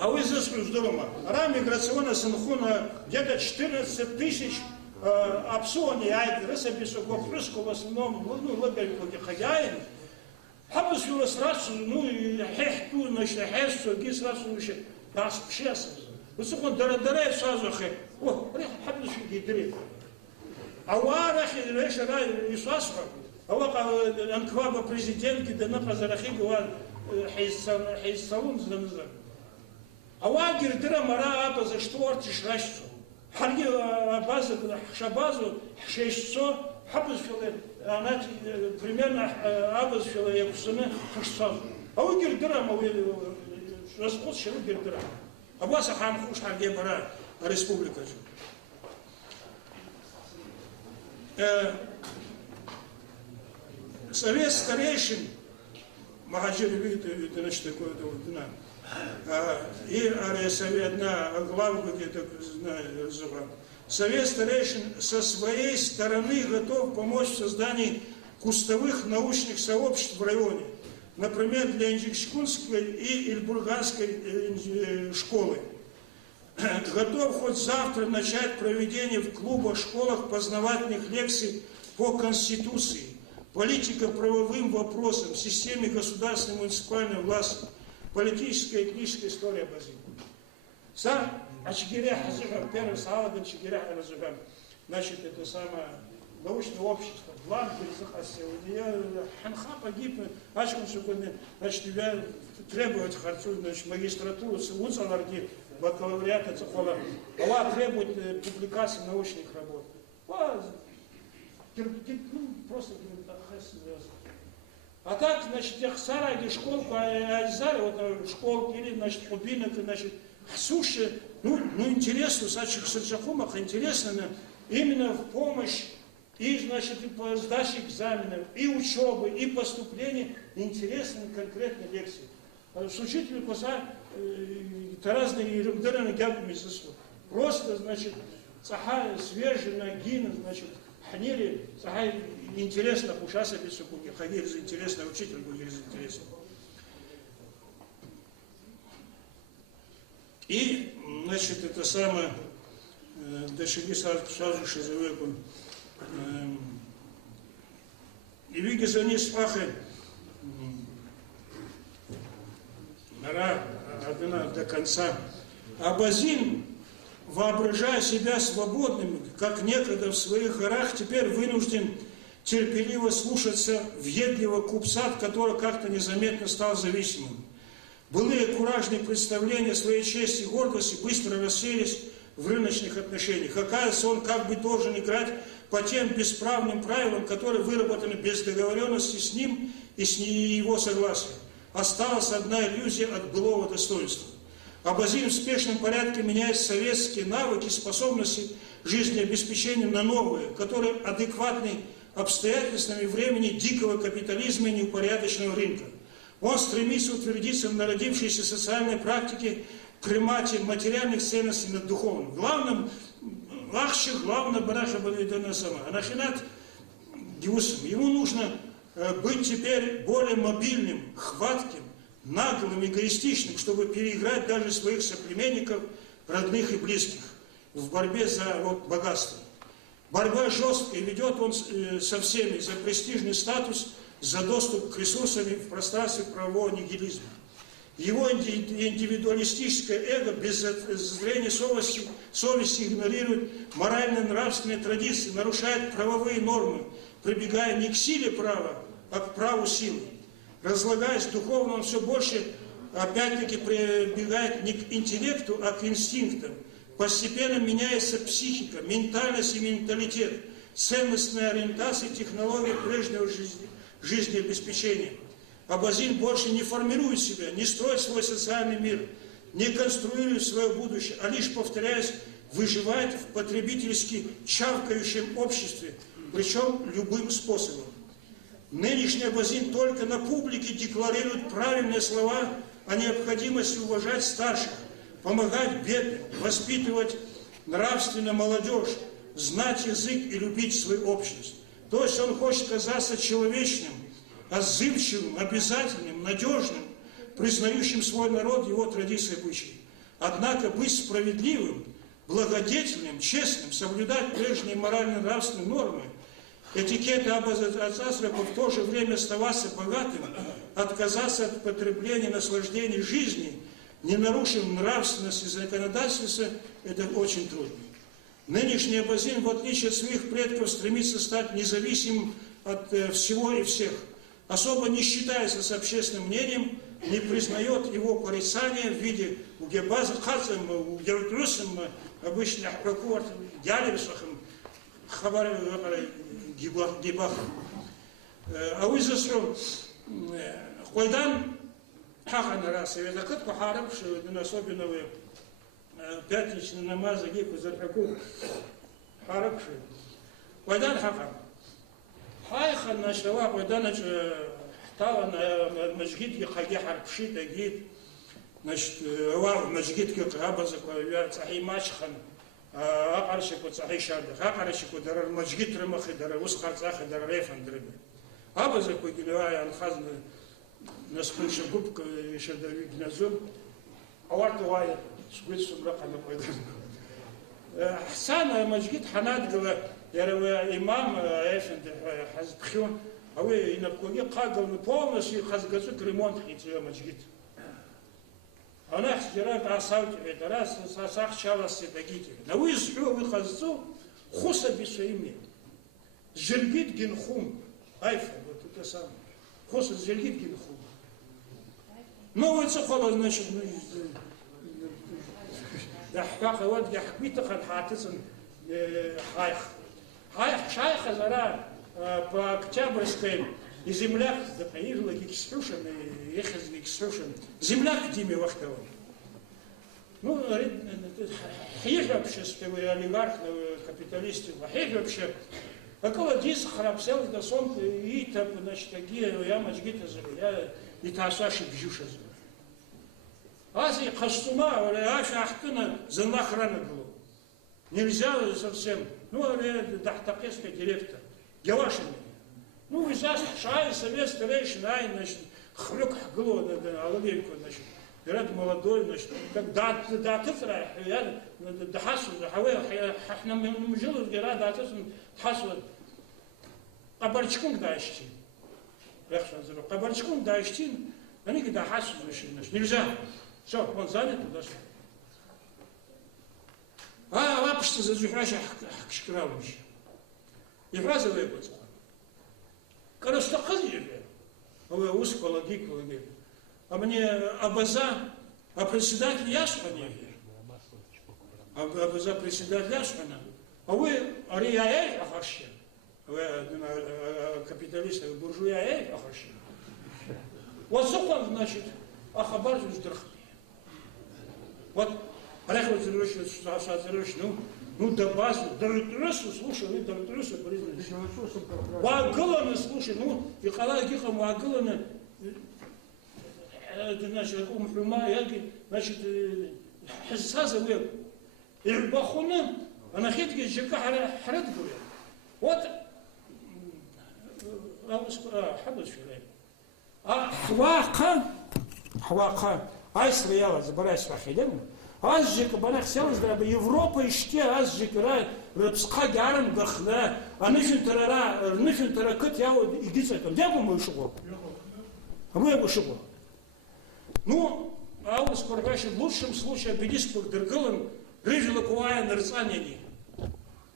А вы заснул дома. Ара миграционная санхуна где-то 14 тысяч абсони, айдрес, обесоков, прыску в основном, ну, логаль-логи хозяин. Хабас юра сразу, ну, и хехту, значит, хессу, ги сразу, значит, нас пшеса. Вот он дарадарай сразу хэ. О, хабас юра гидрит. А у арахи, рейша, исуасха, а вот анкваба президентки, да на хазарахи, гуан, хейсалун, заназар. А у агир дыра мара аба за штворти шрашцу. Харги базу, шабазу, шесть-сот, хабазфилы, она примерно абазфилы, я кусаны, хашсан. А вы гирдырам, а вы расход шеру гирдырам. А вас ахамхуш харги бара республика. Совет старейшин, Махаджир видит, значит, такое, и одна глава где-то, знаю, Совет старейшин со своей стороны готов помочь в создании кустовых научных сообществ в районе. Например, для Инжикшкунской и Ильбурганской школы. Готов хоть завтра начать проведение в клубах, школах познавательных лекций по Конституции, политико-правовым вопросам, системе государственной муниципальной власти, политическая и этническая история Абазии. Сам Ачгиря Хазыгам, первый Саадан Ачгиря Хазыгам, значит, это самое научное общество, Бланки, Захасил, Ханха погиб, значит, тебя требует харцу, значит, магистратуру, Уцаларги, бакалавриата Цахола, Аллах требует публикации научных работ. Просто а так, значит, я сараги школку, Айзари, вот школки, или, значит, Хубинок, значит, суши, ну интересно, в Саджахумах интересно, именно в помощь и, значит, и по сдаче экзаменов, и учебы, и поступления, интересные конкретные лекции. С учителем коса разные ерунды гябами засу. Просто, значит, цаха свежий, нагина, значит, хнили, сахай интересно, пушаса без сукуги, ходили за интересно, учитель был за интересно. И, значит, это самое, дошли сразу шизовеку, и виги за ней спахи, до конца. А Базин, воображая себя свободным, как некогда в своих горах, теперь вынужден терпеливо слушаться въедливого купца, который как-то незаметно стал зависимым. Былые куражные представления своей чести и гордости быстро рассеялись в рыночных отношениях. Оказывается, он как бы должен играть по тем бесправным правилам, которые выработаны без договоренности с ним и с его согласием. Осталась одна иллюзия от былого достоинства. А Базин в спешном порядке меняет советские навыки, способности жизнеобеспечения на новые, которые адекватны обстоятельствам и времени дикого капитализма и неупорядоченного рынка. Он стремится утвердиться в народившейся социальной практике примате материальных ценностей над духовным. Главным, бараха бавидана сама. Анахинат диусом. Ему нужно быть теперь более мобильным, хватким, наглым, эгоистичным, чтобы переиграть даже своих соплеменников, родных и близких в борьбе за богатство. Борьба жесткая, ведет он со всеми за престижный статус, за доступ к ресурсам в пространстве правового нигилизма. Его индивидуалистическое эго без зрения совести игнорирует морально-нравственные традиции, нарушает правовые нормы, прибегая не к силе права, а к праву силы. Разлагаясь духовно, он все больше, опять-таки, прибегает не к интеллекту, а к инстинктам. Постепенно меняется психика, ментальность и менталитет, ценностная ориентация, технология прежнего жизнеобеспечения. А Базин больше не формирует себя, не строит свой социальный мир, не конструирует свое будущее, а лишь, повторяясь, выживает в потребительски чавкающем обществе, причем любым способом. Нынешний Базин только на публике декларирует правильные слова о необходимости уважать старших, помогать бедным, воспитывать нравственно молодежь, знать язык и любить свою общность. То есть он хочет казаться человечным, отзывчивым, обязательным, надежным, признающим свой народ, его традиции и обычаи. Однако быть справедливым, благодетельным, честным, соблюдать прежние морально-нравственные нормы, этикеты обязательства, в то же время оставаться богатым, отказаться от потребления, наслаждений жизни, не нарушив нравственность и законодательство, это очень трудно. Нынешний Базин, в отличие от своих предков, стремится стать независимым от всего и всех. Особо не считается с общественным мнением, не признает его порицания в виде угебазахацем, угертрусом, обычно прокурор, дялевсахом, хабар гибахом. А вы засром, Хойдан Хахана раз, я закат кухарам, что особенно вы пятничный намаз, гипу зархаку, харакши. Хойдан Хахан. Хайхан нашла, Хойдан стала на мажгит, хаги харпши, тагит, значит, вав мажгит, как абазаку, цахи мачхан, акаршику цахи шардах, акаршику дарар мажгит рамахи, дарар ускарцахи, дарар рефан дрыби. Абазаку гилевая анхазна, наспынша губка, еще дави гназум, аварту вая, сгвит сумрака на Хойдан. Сана мажгит ханадгала, яровая имам, эфенд, хазбхион, а вы и на куге кагал полностью хазгацук ремонт хития мажгит. А у нас дирак асаути, это раз сахчалась тагити. На вы злю вы хазцу, хуса бисуими. Зельгит гинхум. Айфа, вот это самое. Хуса зельгит гинхум. Ну, вот сахала, значит, دحقاق ود يحكميت خد حاتسن хайх. Хайх шайха зара по Октябрьской и земляк запоижила гекструшен и ехез гекструшен. Земляк диме вахтовал. Ну, хеж вообще, что вы олигарх, капиталисты, хеж вообще. Около 10 храпсел до сон и там, значит, такие я мачгита зали, я и тасаши бжуша зали. Ази кастума, аш ахтына занахрана было. нельзя совсем. Ну, дахтакеска директор, Гевашин. Ну, сейчас шай, совет старейшин, ай, значит, хрюк гло, алавейку, значит, ряд молодой, значит, как да тфра, я да хасу, да хаве, احنا مجرد قرا да тхасу, قبرчкун дайштин. Яхшан зро, قبرчкун дайштин, они да хасу, значит, нельзя. Все, он занят туда. А вообще за жухраша шкравыш. И фраза выпустила. Короче, ходили. А вы узко логику. А мне абаза, а председатель Яшпани. Абаза председатель Яшпана. А вы ариаэль ахарши. Вы капиталисты, буржуя ахарши. Вот закон, значит, ахабар ждырхли. Вот ну до базы, до ретресу, слушай, ну до ретресу признали. Вагыланы, слушай, ну, и халай гихам вагыланы, значит, умхлюма, яги, значит, хиссаза вы, ирбахуна, она хитки жека харад говорит. Вот, хабас филей. А хвака, ай стояла, забирай свахидем. Азжик, банах селс, да, Европа иште, азжик, рапска гарам дахна, а нифин таракат, я вот игицакам, где бы мы шуго? А мы бы шуго. Ну, а вот скорбящий в лучшем случае обидиспах дыргалом, рыжила куая на рцанени.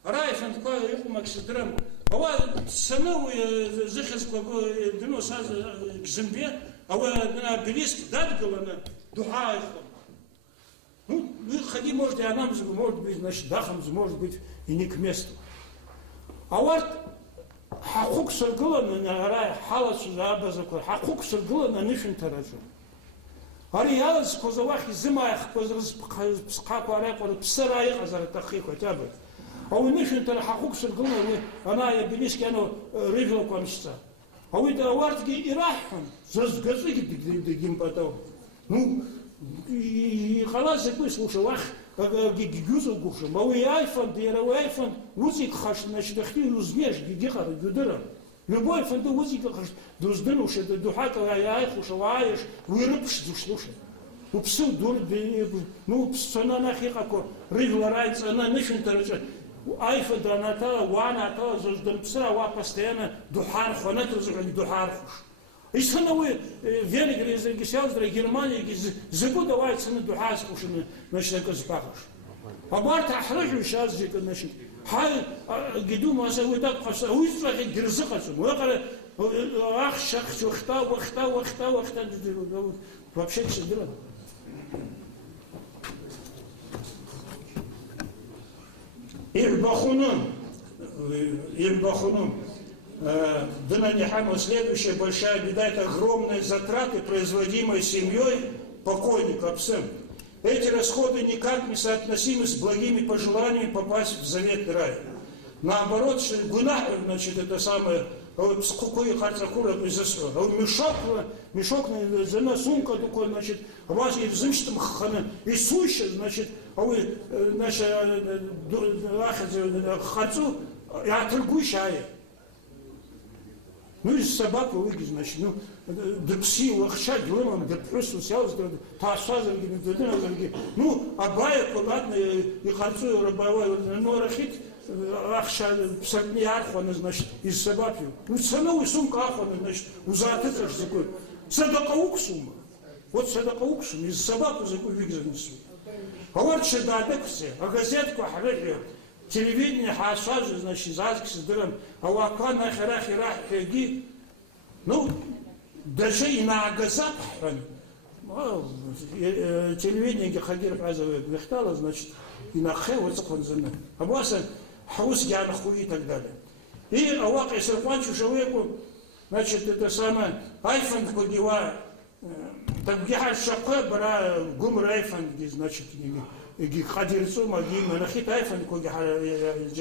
Райфан такой, их максидрам, а вот сановые захиского дно саз к земле, а вот обелиск дадгалана, духа их. Ну, ходи, может, и анам, может быть, значит, дахам, может быть, и не к месту. А вот хакук саргула на рай, халасу за абазакур, хакук саргула на нифин тараджу. Ари ялас козавахи зимаях псхаку арекур, псараи азаратахи хотя бы. А у нифин тара хакук саргула, она я белиски, она рыгла комсца. А у это авартги ираххан, зазгазыки гимпатау. Ну, и халас закой слушал, ах, гигюзу гушем, а у айфон, деревой айфон, узик хаш, значит, ахти узмеш, гигихар, гюдерам. Любой айфон, да узик хаш, дуздырушь, это духака, айху, шалаешь, вырыпш, слушай. У псу дур, ну, псона нахи како, рыгла райца, она нифин тарача. Айфон, да она та, вана та, заждан пса, ва постоянно духар, хонет разугали духар хуш. И сановые Венгрии, Германии, Германии, зыбу давай цены духас кушаны, значит, как спахаш. А Марта ахражу сейчас, значит, хай, гиду маса, вы так паса, уйдет, герзахасу, муякара, ах, шах, вахта, вообще все дела. Ирбахунун. Дынанихану следующая большая беда – это огромные затраты, производимые семьей покойника, псом. Эти расходы никак не соотносимы с благими пожеланиями попасть в заветный рай. Наоборот, гунах, значит, это самое, сколько харцакура произошло. Мешок, сумка такой, значит, вас и взымщитым хана, и суще, значит, а вы, наша харцу, я торгующая. Ну, из собак выйдет, значит, ну, да пси, лохчать, лымом, да просто сялся, да таасазарги, ну, абая, ладно, и харцу, рабовой, ну, рахит, ахша, псадни архвана, значит, из собак. Ну, ценовый сумка архвана, значит, узаатыцаш такой. Садакаук сумма. Вот садакаук сумма, из собак такой выгзан несу. А вот шедадек все, а газетку харели. Телевидение хасажи, значит, заскис дырам, а вака нахера хеги, ну, даже и на агазат храни. Телевидение гехагир азовый мехтала, значит, и на хэ вот он зана. А васа хаус яна хуи и так далее. И авак и серпанчу человеку, значит, это самое, айфон кодива, так гехар шакэ бара гумр айфон, значит, يجي خادر سوما يجي من أخي تايفن كوجي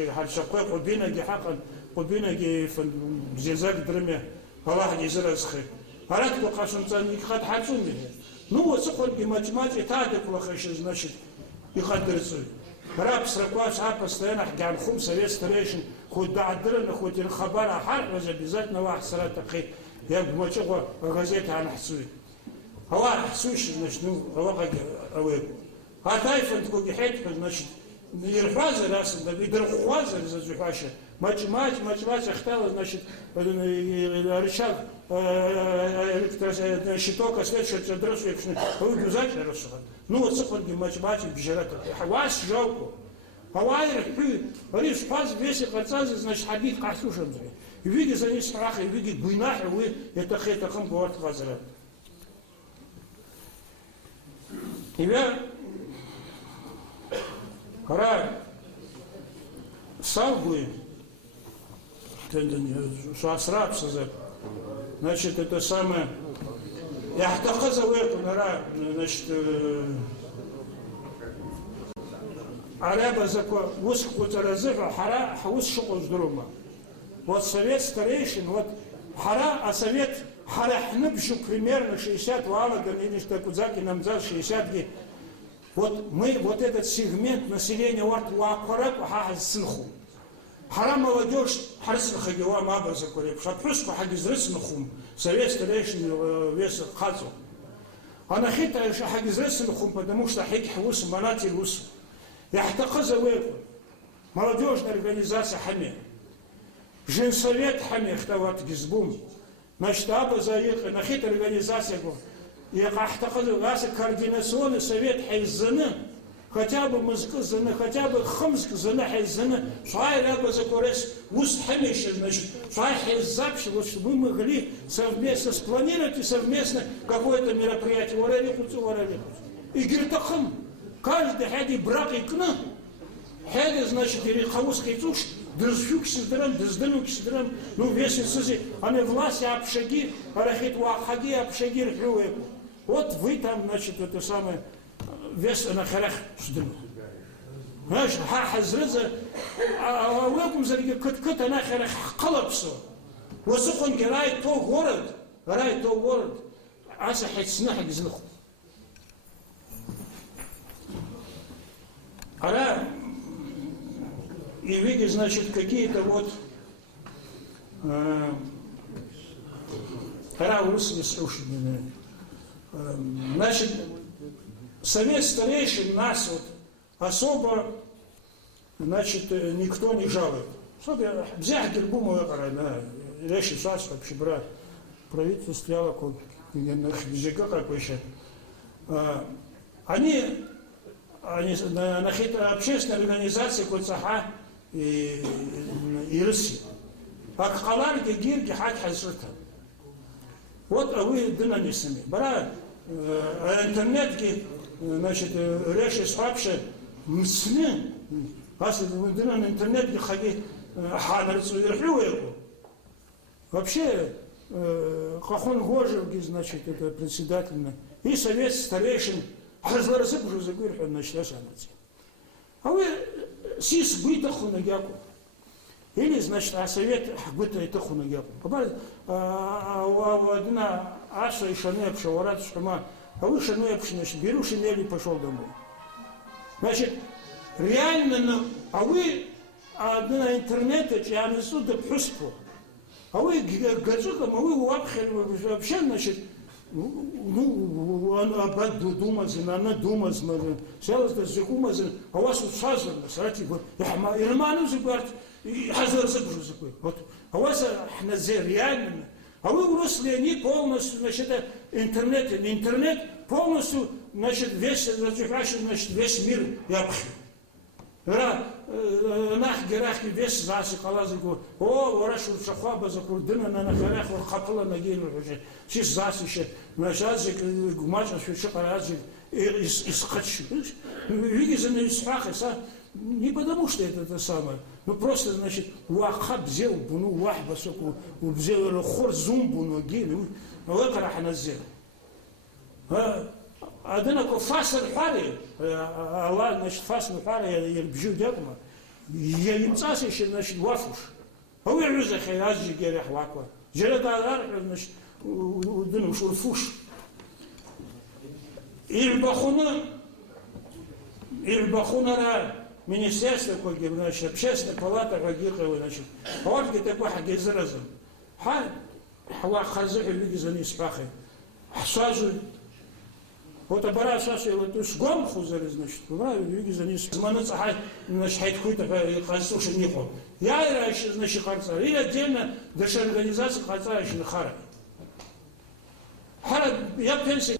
هالشقة قبينا يجي حقا قبينا يجي فن زلزال درمه هواحد يزرع سخي هراك بقاشم تاني خد حاتون ده نو وسقول بمجموعة تادك وخش значит يخدر سوي раб сраквач, постоянно хм совет старейшин, хоть дадрын, хоть и хабара харваз, обязательно вах саратахи. Я в мочего газете анахсуй. Ава хсуш, значит, ну, ава авы. А тайфан такой гехет, значит, ирхвазы раз, да видрхвазы зазухаша. Мач, ахтала, значит, рычаг, щиток, освещается дросу, вы гюзать рассуха. Ну вот сапанги мач, бежарат. Вас жалко. Авайр, риш паз, весь харцазы, значит, хабит касушам. И види за них страх, и види буйнах, и вы это хетахам говорит хазрат. Тебя Ра Салгуи, Шасраб, значит, это самое. Я хтахаза значит, араба закон, высхута разыха, хара, хаус шукус друма. Вот совет старейшин, вот хара, а совет хара хныбшу примерно 60 вала, или что кудзаки нам за 60 ги. Вот мы, вот этот сегмент населения Уакварак, Сынху. Хара молодежь, Харсаха Гева Маба Закурев, Шапруску Хагизрысмахум, совет старейшин вес Хазу. А на хита Хагизрысмахум, потому что Хик Хвус, Манати Рус. Я хтахаза вейку. Молодежная организация Хаме. Женсовет Хаме, Хтават Гизбум. Значит, Аба Заеха, на хита организация Гу. Я хтахаза координационный совет Хайзана. Хотя бы Мазказана, хотя бы Хамсказана Хайзана. Шай Аба Закурес, Ус Хамиша, значит, Шай Хайзапши, вот чтобы мы могли совместно спланировать и совместно какое-то мероприятие. Варалихуцу. И Гиртахам. Каждый хади брак и кна, хади, значит, или хаус хайцуш, дрзфюк сидрам, дрзденук сидрам, ну весь сызи, а не власть обшаги, арахит вахаги обшаги рхюеку. Вот вы там, значит, это самое, вес на харах сидрам. Знаешь, хазрыза, а уекум зарги кат на харах қалапсо. Васухон рай то город, аса хитснах гзнуху. Ара, и видишь, значит, какие-то вот ара усы слушали. Значит, совет старейшин нас вот особо, значит, никто не жалует. Особенно взять гербуму ара, речи шас вообще брат, правительство стояло, на языка какой еще. Они на общественной организации Куцаха и Руси. А Каларги, Гирги, Хат Хазрута. Вот вы дынани сами. Бара интернетки, значит, реши слабше мсны. Если вы дынани интернетки хаги ханарцу верхлюеку. Вообще, Хахон Гожевги, значит, это председательно. И совет старейшин. Хазларасып уже загвирху начала шанаться. А вы сис бытаху нагяку. Или, значит, а совет быта и таху нагяку. Одна аша и шанеп шаварат шама, а вы шанеп значит, беру шинели и пошел домой. Значит, реально, а вы на интернете, я несу до пуспу. А вы гаджукам, а вы вообще, значит, ну, она думает, она думает, села с закумазен, а у вас вот сазан, срати, вот, я маману забрать, и хазар забру закой. Вот, а у вас хназер реально, а вы выросли они полностью, значит, интернет полностью, значит, весь, значит, весь мир я пхил. Нах герах весь засик алазику. О, врашу шахаба закурдина на нахарах хапла на гену уже. Шиш засище, начазик гумача шишаразик из хочу. Видите, на страха, не потому что это самое, ну просто, значит, вахаб взял буну вахба соку, взял хор зумбу на гену, вакарах назел. Однако фасер хари, Allah, значит, фасер хари, я бежу дякума, я им цасище, значит, вафуш. А вы рюзахи, азжи герях ваква. Жередадар, значит, дыну шурфуш. Ильбахуна, министерство, значит, общественная палата, значит, вот где такой хагизразм. Хава хазы люди за них спахи. Сразу вот обара сразу вот сгом хузали, значит, люди за них зманутся, значит, какой-то конституция не ход. Я раньше, значит, харца, и отдельно даже организация харца еще на хара. Хара, я пенсия.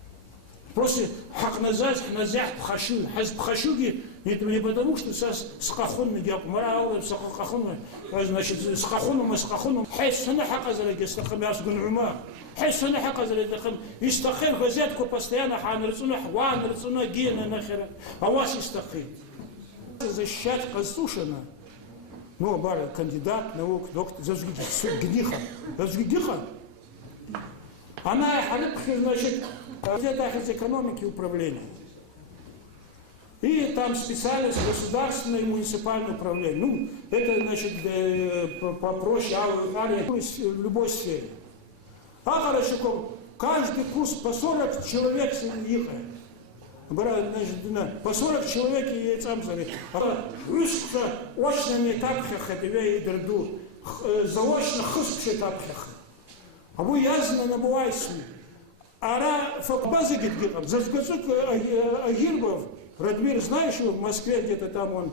Просто хакназать, хназях, пхашу. Пхашуги, это не потому, что с хахунами я помарал, с хахуном, значит, с хахуном. Хайсана хаказали, гестахам ясгун ума. Хайсана хаказали, гестахам. Истахин газетку постоянно ханрцуна, хванрцуна, гена нахера. А вас истахин. Защищать Конституцию, ну, бара, кандидат наук, доктор, Зазгидиха. Она, значит, где-то из экономики и управления. И там специальность государственное и муниципальное управление. Ну, это, значит, попроще, в любой сфере. А хорошо, каждый курс по 40 человек ехает. Значит, по 40 человек и яйцам зарыть. Русская очно не тапхаха, тебе и дерду. Заочно хыскши тапхаха. А вы ясно набывайся. Ара факбазы гидгитам. Заскочок Агирбов, Радмир, знаешь, в Москве где-то там он,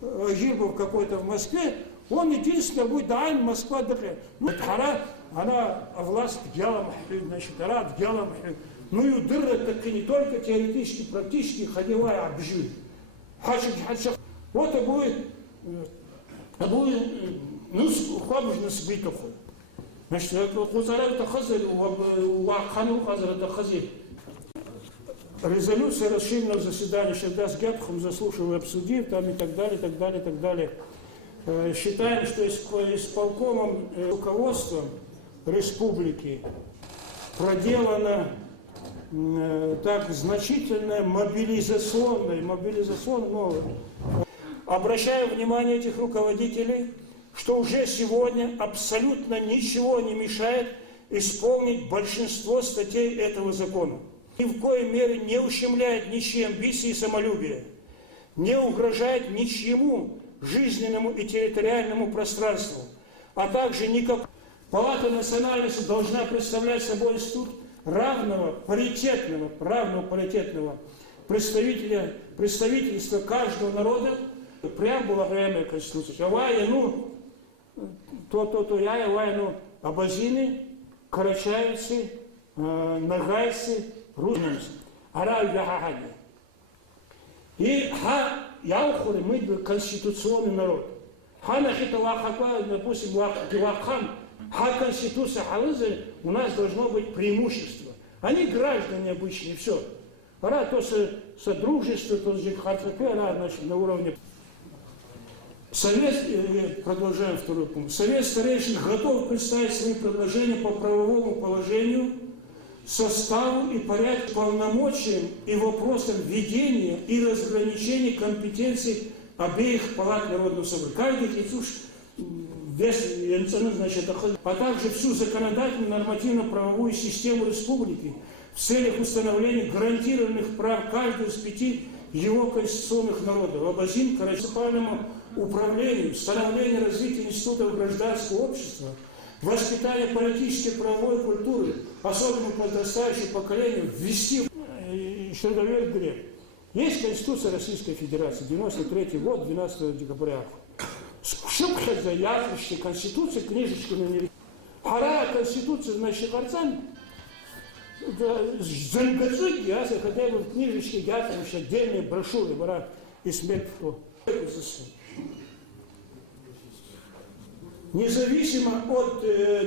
Агирбов какой-то в Москве, он единственный будет дайн Москва дыхе. Ну, Хара, она власть гела махли, значит, Ара гела махли. Ну и дырра так и не только теоретически, практически ходевая обжи. Вот и будет, ну, хвабужно сбить уход. Значит, Кузарев Тахазель, Уахану Хазар Тахазель. Резолюция расширенного заседания всегда с Гетхом заслушав и обсудив, там и так далее, и так далее, и так далее. Считаем, что исполкомом руководством республики проделана так значительная мобилизационная, но обращаю внимание этих руководителей, что уже сегодня абсолютно ничего не мешает исполнить большинство статей этого закона. Ни в коей мере не ущемляет ничьи амбиции и самолюбие, не угрожает ничьему жизненному и территориальному пространству, а также никак. Палата национальности должна представлять собой институт равного паритетного представительства каждого народа. Преамбула военной конституции. Абазины, карачаевцы, нагайцы, рузницы. И яухуры, мы конституционный народ. Допустим, конституция халызы, у нас должно быть преимущество. Они граждане обычные, все. То содружество, то значит, на уровне. Совет, продолжаем второй пункт. Совет старейшин готов представить свои предложения по правовому положению, составу и порядку, полномочиям и вопросам ведения и разграничения компетенций обеих палат Народного собрания. Каждый лицуш, значит, а также всю законодательную нормативно-правовую систему республики в целях установления гарантированных прав каждого из 5 его конституционных народов, обозим к муниципальному управлению, становлению развития институтов гражданского общества, воспитание политической правовой культуры, особенно подрастающего поколению, ввести Шерговель грех. Есть Конституция Российской Федерации, 93 год, 12 декабря. Шубхет за ясности Конституции, книжечку на ней. Хара Конституция, значит, харцан, Зангацук, я хотя бы в книжечке Гятович отдельные брошюры, бара и смерть. Независимо от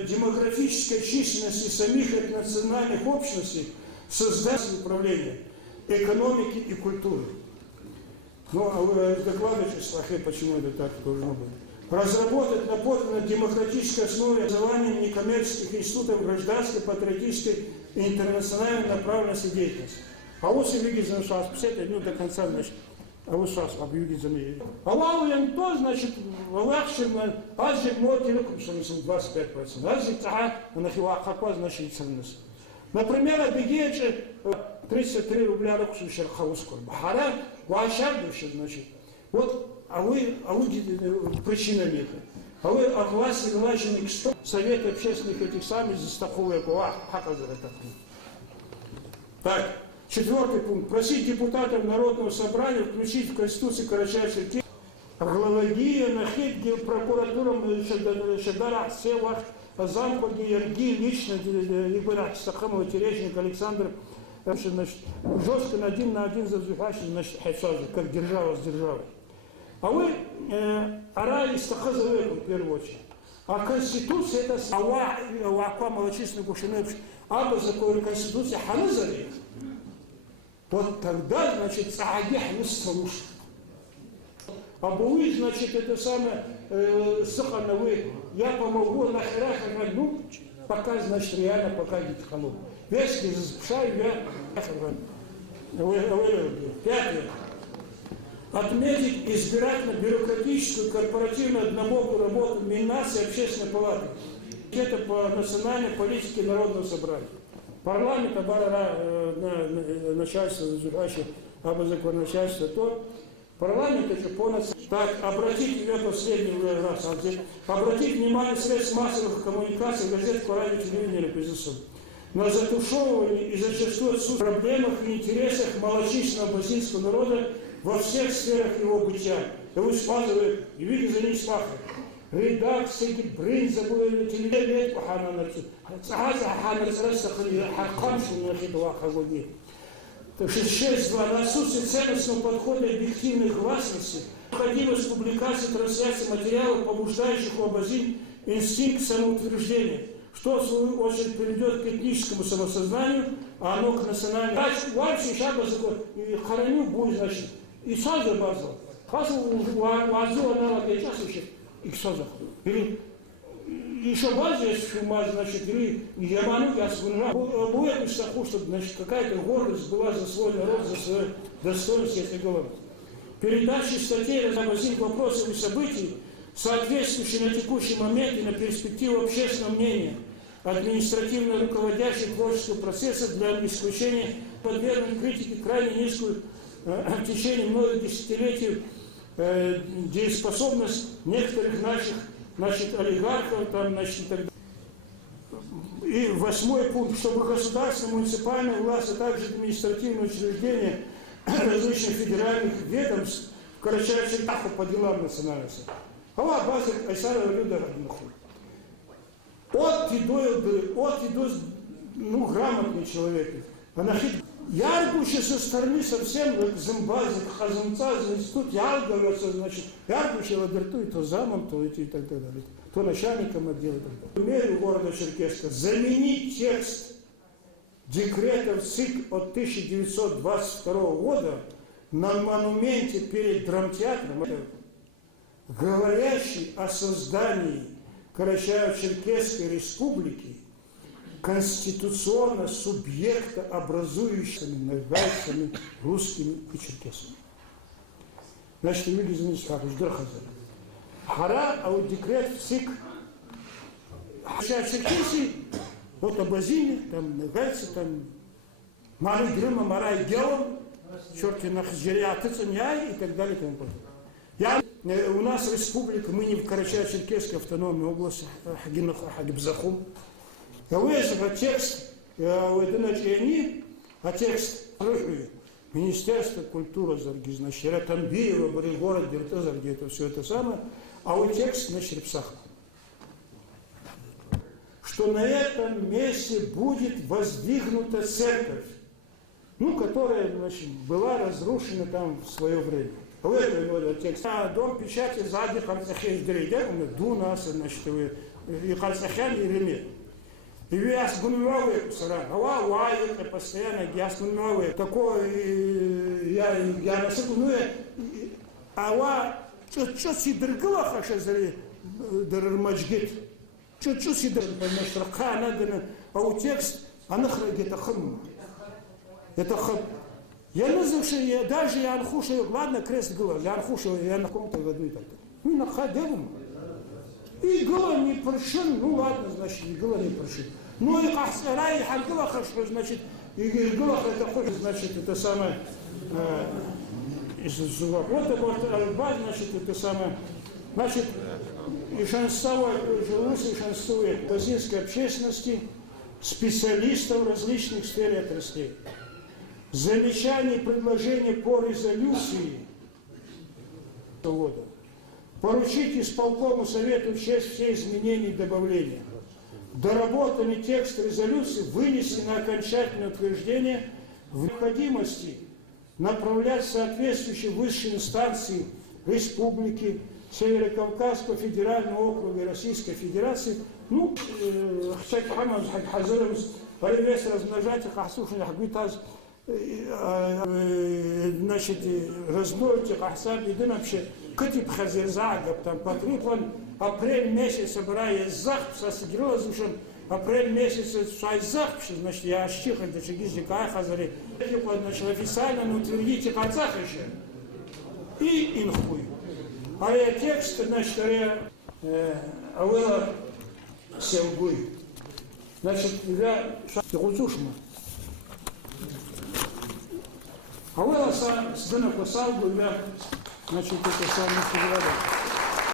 демографической численности самих национальных общностей, создать управление экономики и культуры. Ну, а вы докладываете, Слахе, почему это так должно быть? Разработать на демократической основе образование некоммерческих институтов гражданской, патриотической и интернациональной направленности деятельности. А вот если видите, ну, до конца, значит, а вот сейчас объявить за меня. А лауян то, значит, валахшин, азжик мотиликум, что 25%. Азжик тага, нахивахаква, значит, ценность. Например, обегече 33 рубля руксу шерхаускор. Бахара, вашардуще, значит. Вот, а вы причина нету. А вы огласили глаженный что? Совет общественных этих самых застаховых. Так, 4 пункт. Просить депутатов Народного собрания включить в Конституцию Карачаево-Черкесии главлагия нахид прокуратурам Шадарах Севах Зампаги Ярги лично Игоря Сахамова Терещенко Александр жестко один на один завзывающий, значит, как держава с державой. А вы орали стахазовым в первую очередь. А Конституция это Ауаква малочисленных Кушинев, аба закон Конституция Ханазари. Вот тогда, значит, Саагех не слушает. А вы, значит, это самое, Сахана, вы, я помогу, нахера, ну, пока, значит, реально покажете халу. Весь запшаю, я, 5. Отметить избирательно-бюрократическую корпоративную однобокую работу Миннации Общественной палаты, это по национальной политике Народного собрания. Парламент, начальство, законодательство, то парламент это по национальному. Так, обратить внимание средств массовых коммуникаций, газет, по радио, телевидению, призысу. На затушевывании и зачастую отсутствии проблемах и интересах малочисленного бразильского народа во всех сферах его бытия. Его смазывают и видят за ним смахи. Редакции, брин, забыли телевидение, Так что 6.2. На отсутствие ценностного подхода и объективной гласности, необходимость публикации трансляции материалов, побуждающих у обозин инстинкт самоутверждения, что в свою очередь приведет к этническому самосознанию, а оно к национальному. Вообще сейчас хороню будет, значит, и сразу базу. Сразу вазу аналог я сейчас вообще и сразу. Или еще базу есть, значит, или яману я вспоминаю. Будет из того, чтобы, значит, какая-то гордость была за свой народ, за свое достоинство, если говорить. Передачи статей разобразить вопросов и событий, соответствующие на текущий момент и на перспективу общественного мнения, административно руководящих творческого процесса для исключения подвергнуть критике крайне низкую в течение многих десятилетий дееспособность некоторых наших, значит, олигархов, там, значит, и так далее. И 8 пункт, чтобы государственные, муниципальные власти, а также административные учреждения различных федеральных ведомств в Карачаево-Черкесии по делам национальности. Ала база Айсарова Люда Раднуху. От идут, ну, грамотный человек. Она хит. Яргуще со стороны совсем Зимбази, Хазанца, институт Ялговца, значит, Яргуще ладертует то замом, то и так далее, то начальником отдела. В мере города Черкесска заменить текст декретов ЦИК от 1922 года на монументе перед драмтеатром, говорящий о создании Карачаево-Черкесской республики конституционно субъекта, образующими нагайцами, русскими и черкесами. Значит, люди занесли Ждырхазар. Хара, а вот декрет в ЦИК Черкесии, вот обозили, там нагайцы, там Мары Грыма, Марай Гелом, черти Нахджиря, Тыцаньяй и так далее и тому подобное. У нас республика, мы не в Карачаево-Черкесской автономной области, Хагибзахум. А текст, а текст Министерство культуры Зарги, значит, Ратамбиева, город Дертеза, где это все это самое, а у текст на Черепсах. Что на этом месте будет воздвигнута церковь, ну, которая, значит, была разрушена там в свое время. В этом текст. Дом печати сзади Харцахеш Дерейдер, у нас, значит, и Харцахян, и Реме. И я сгунуваю сара, это постоянно я сгунуваю. Такое я на секунду, что сидергла хаша зари дермачгет. Что сидер, понимаешь, ракана, а у текст, она где-то хм. Это хм. Я называю, я даже я анхуша, ладно, крест гла, я анхуша, я на каком-то году и так далее. Ну, на ходем. И гла не прощен, ну ладно, значит, и гла не прощен. Ну и Хасара, и Хальгла хорошо, значит, и Гла это хочет, значит, это самое, Вот Альба, значит, это самое, значит, и шансовой, и шансовой грузинской общественности, специалистов различных сфер и отраслей. Замечания и предложения по резолюции года. Поручить исполкому совету учесть все изменения и добавления. Доработанный текст резолюции вынести на окончательное утверждение в необходимости направлять соответствующие высшие инстанции Республики, Северокавказского федерального округа и Российской Федерации, ну, размножать значит, разбойте Ахсаб и вообще Катип Хазирзагаб, там Патрипан, апрель месяц собирая захп со сигрозушем, апрель месяц шайзах, значит, я ащиха до чигизди кайхазари, значит, официально утвердите Казах еще и инхуй. А я текст, значит, Ауэла Севгуй. Значит, я Гузушма. Ауэла Сдана Косалгу, я, значит, это самое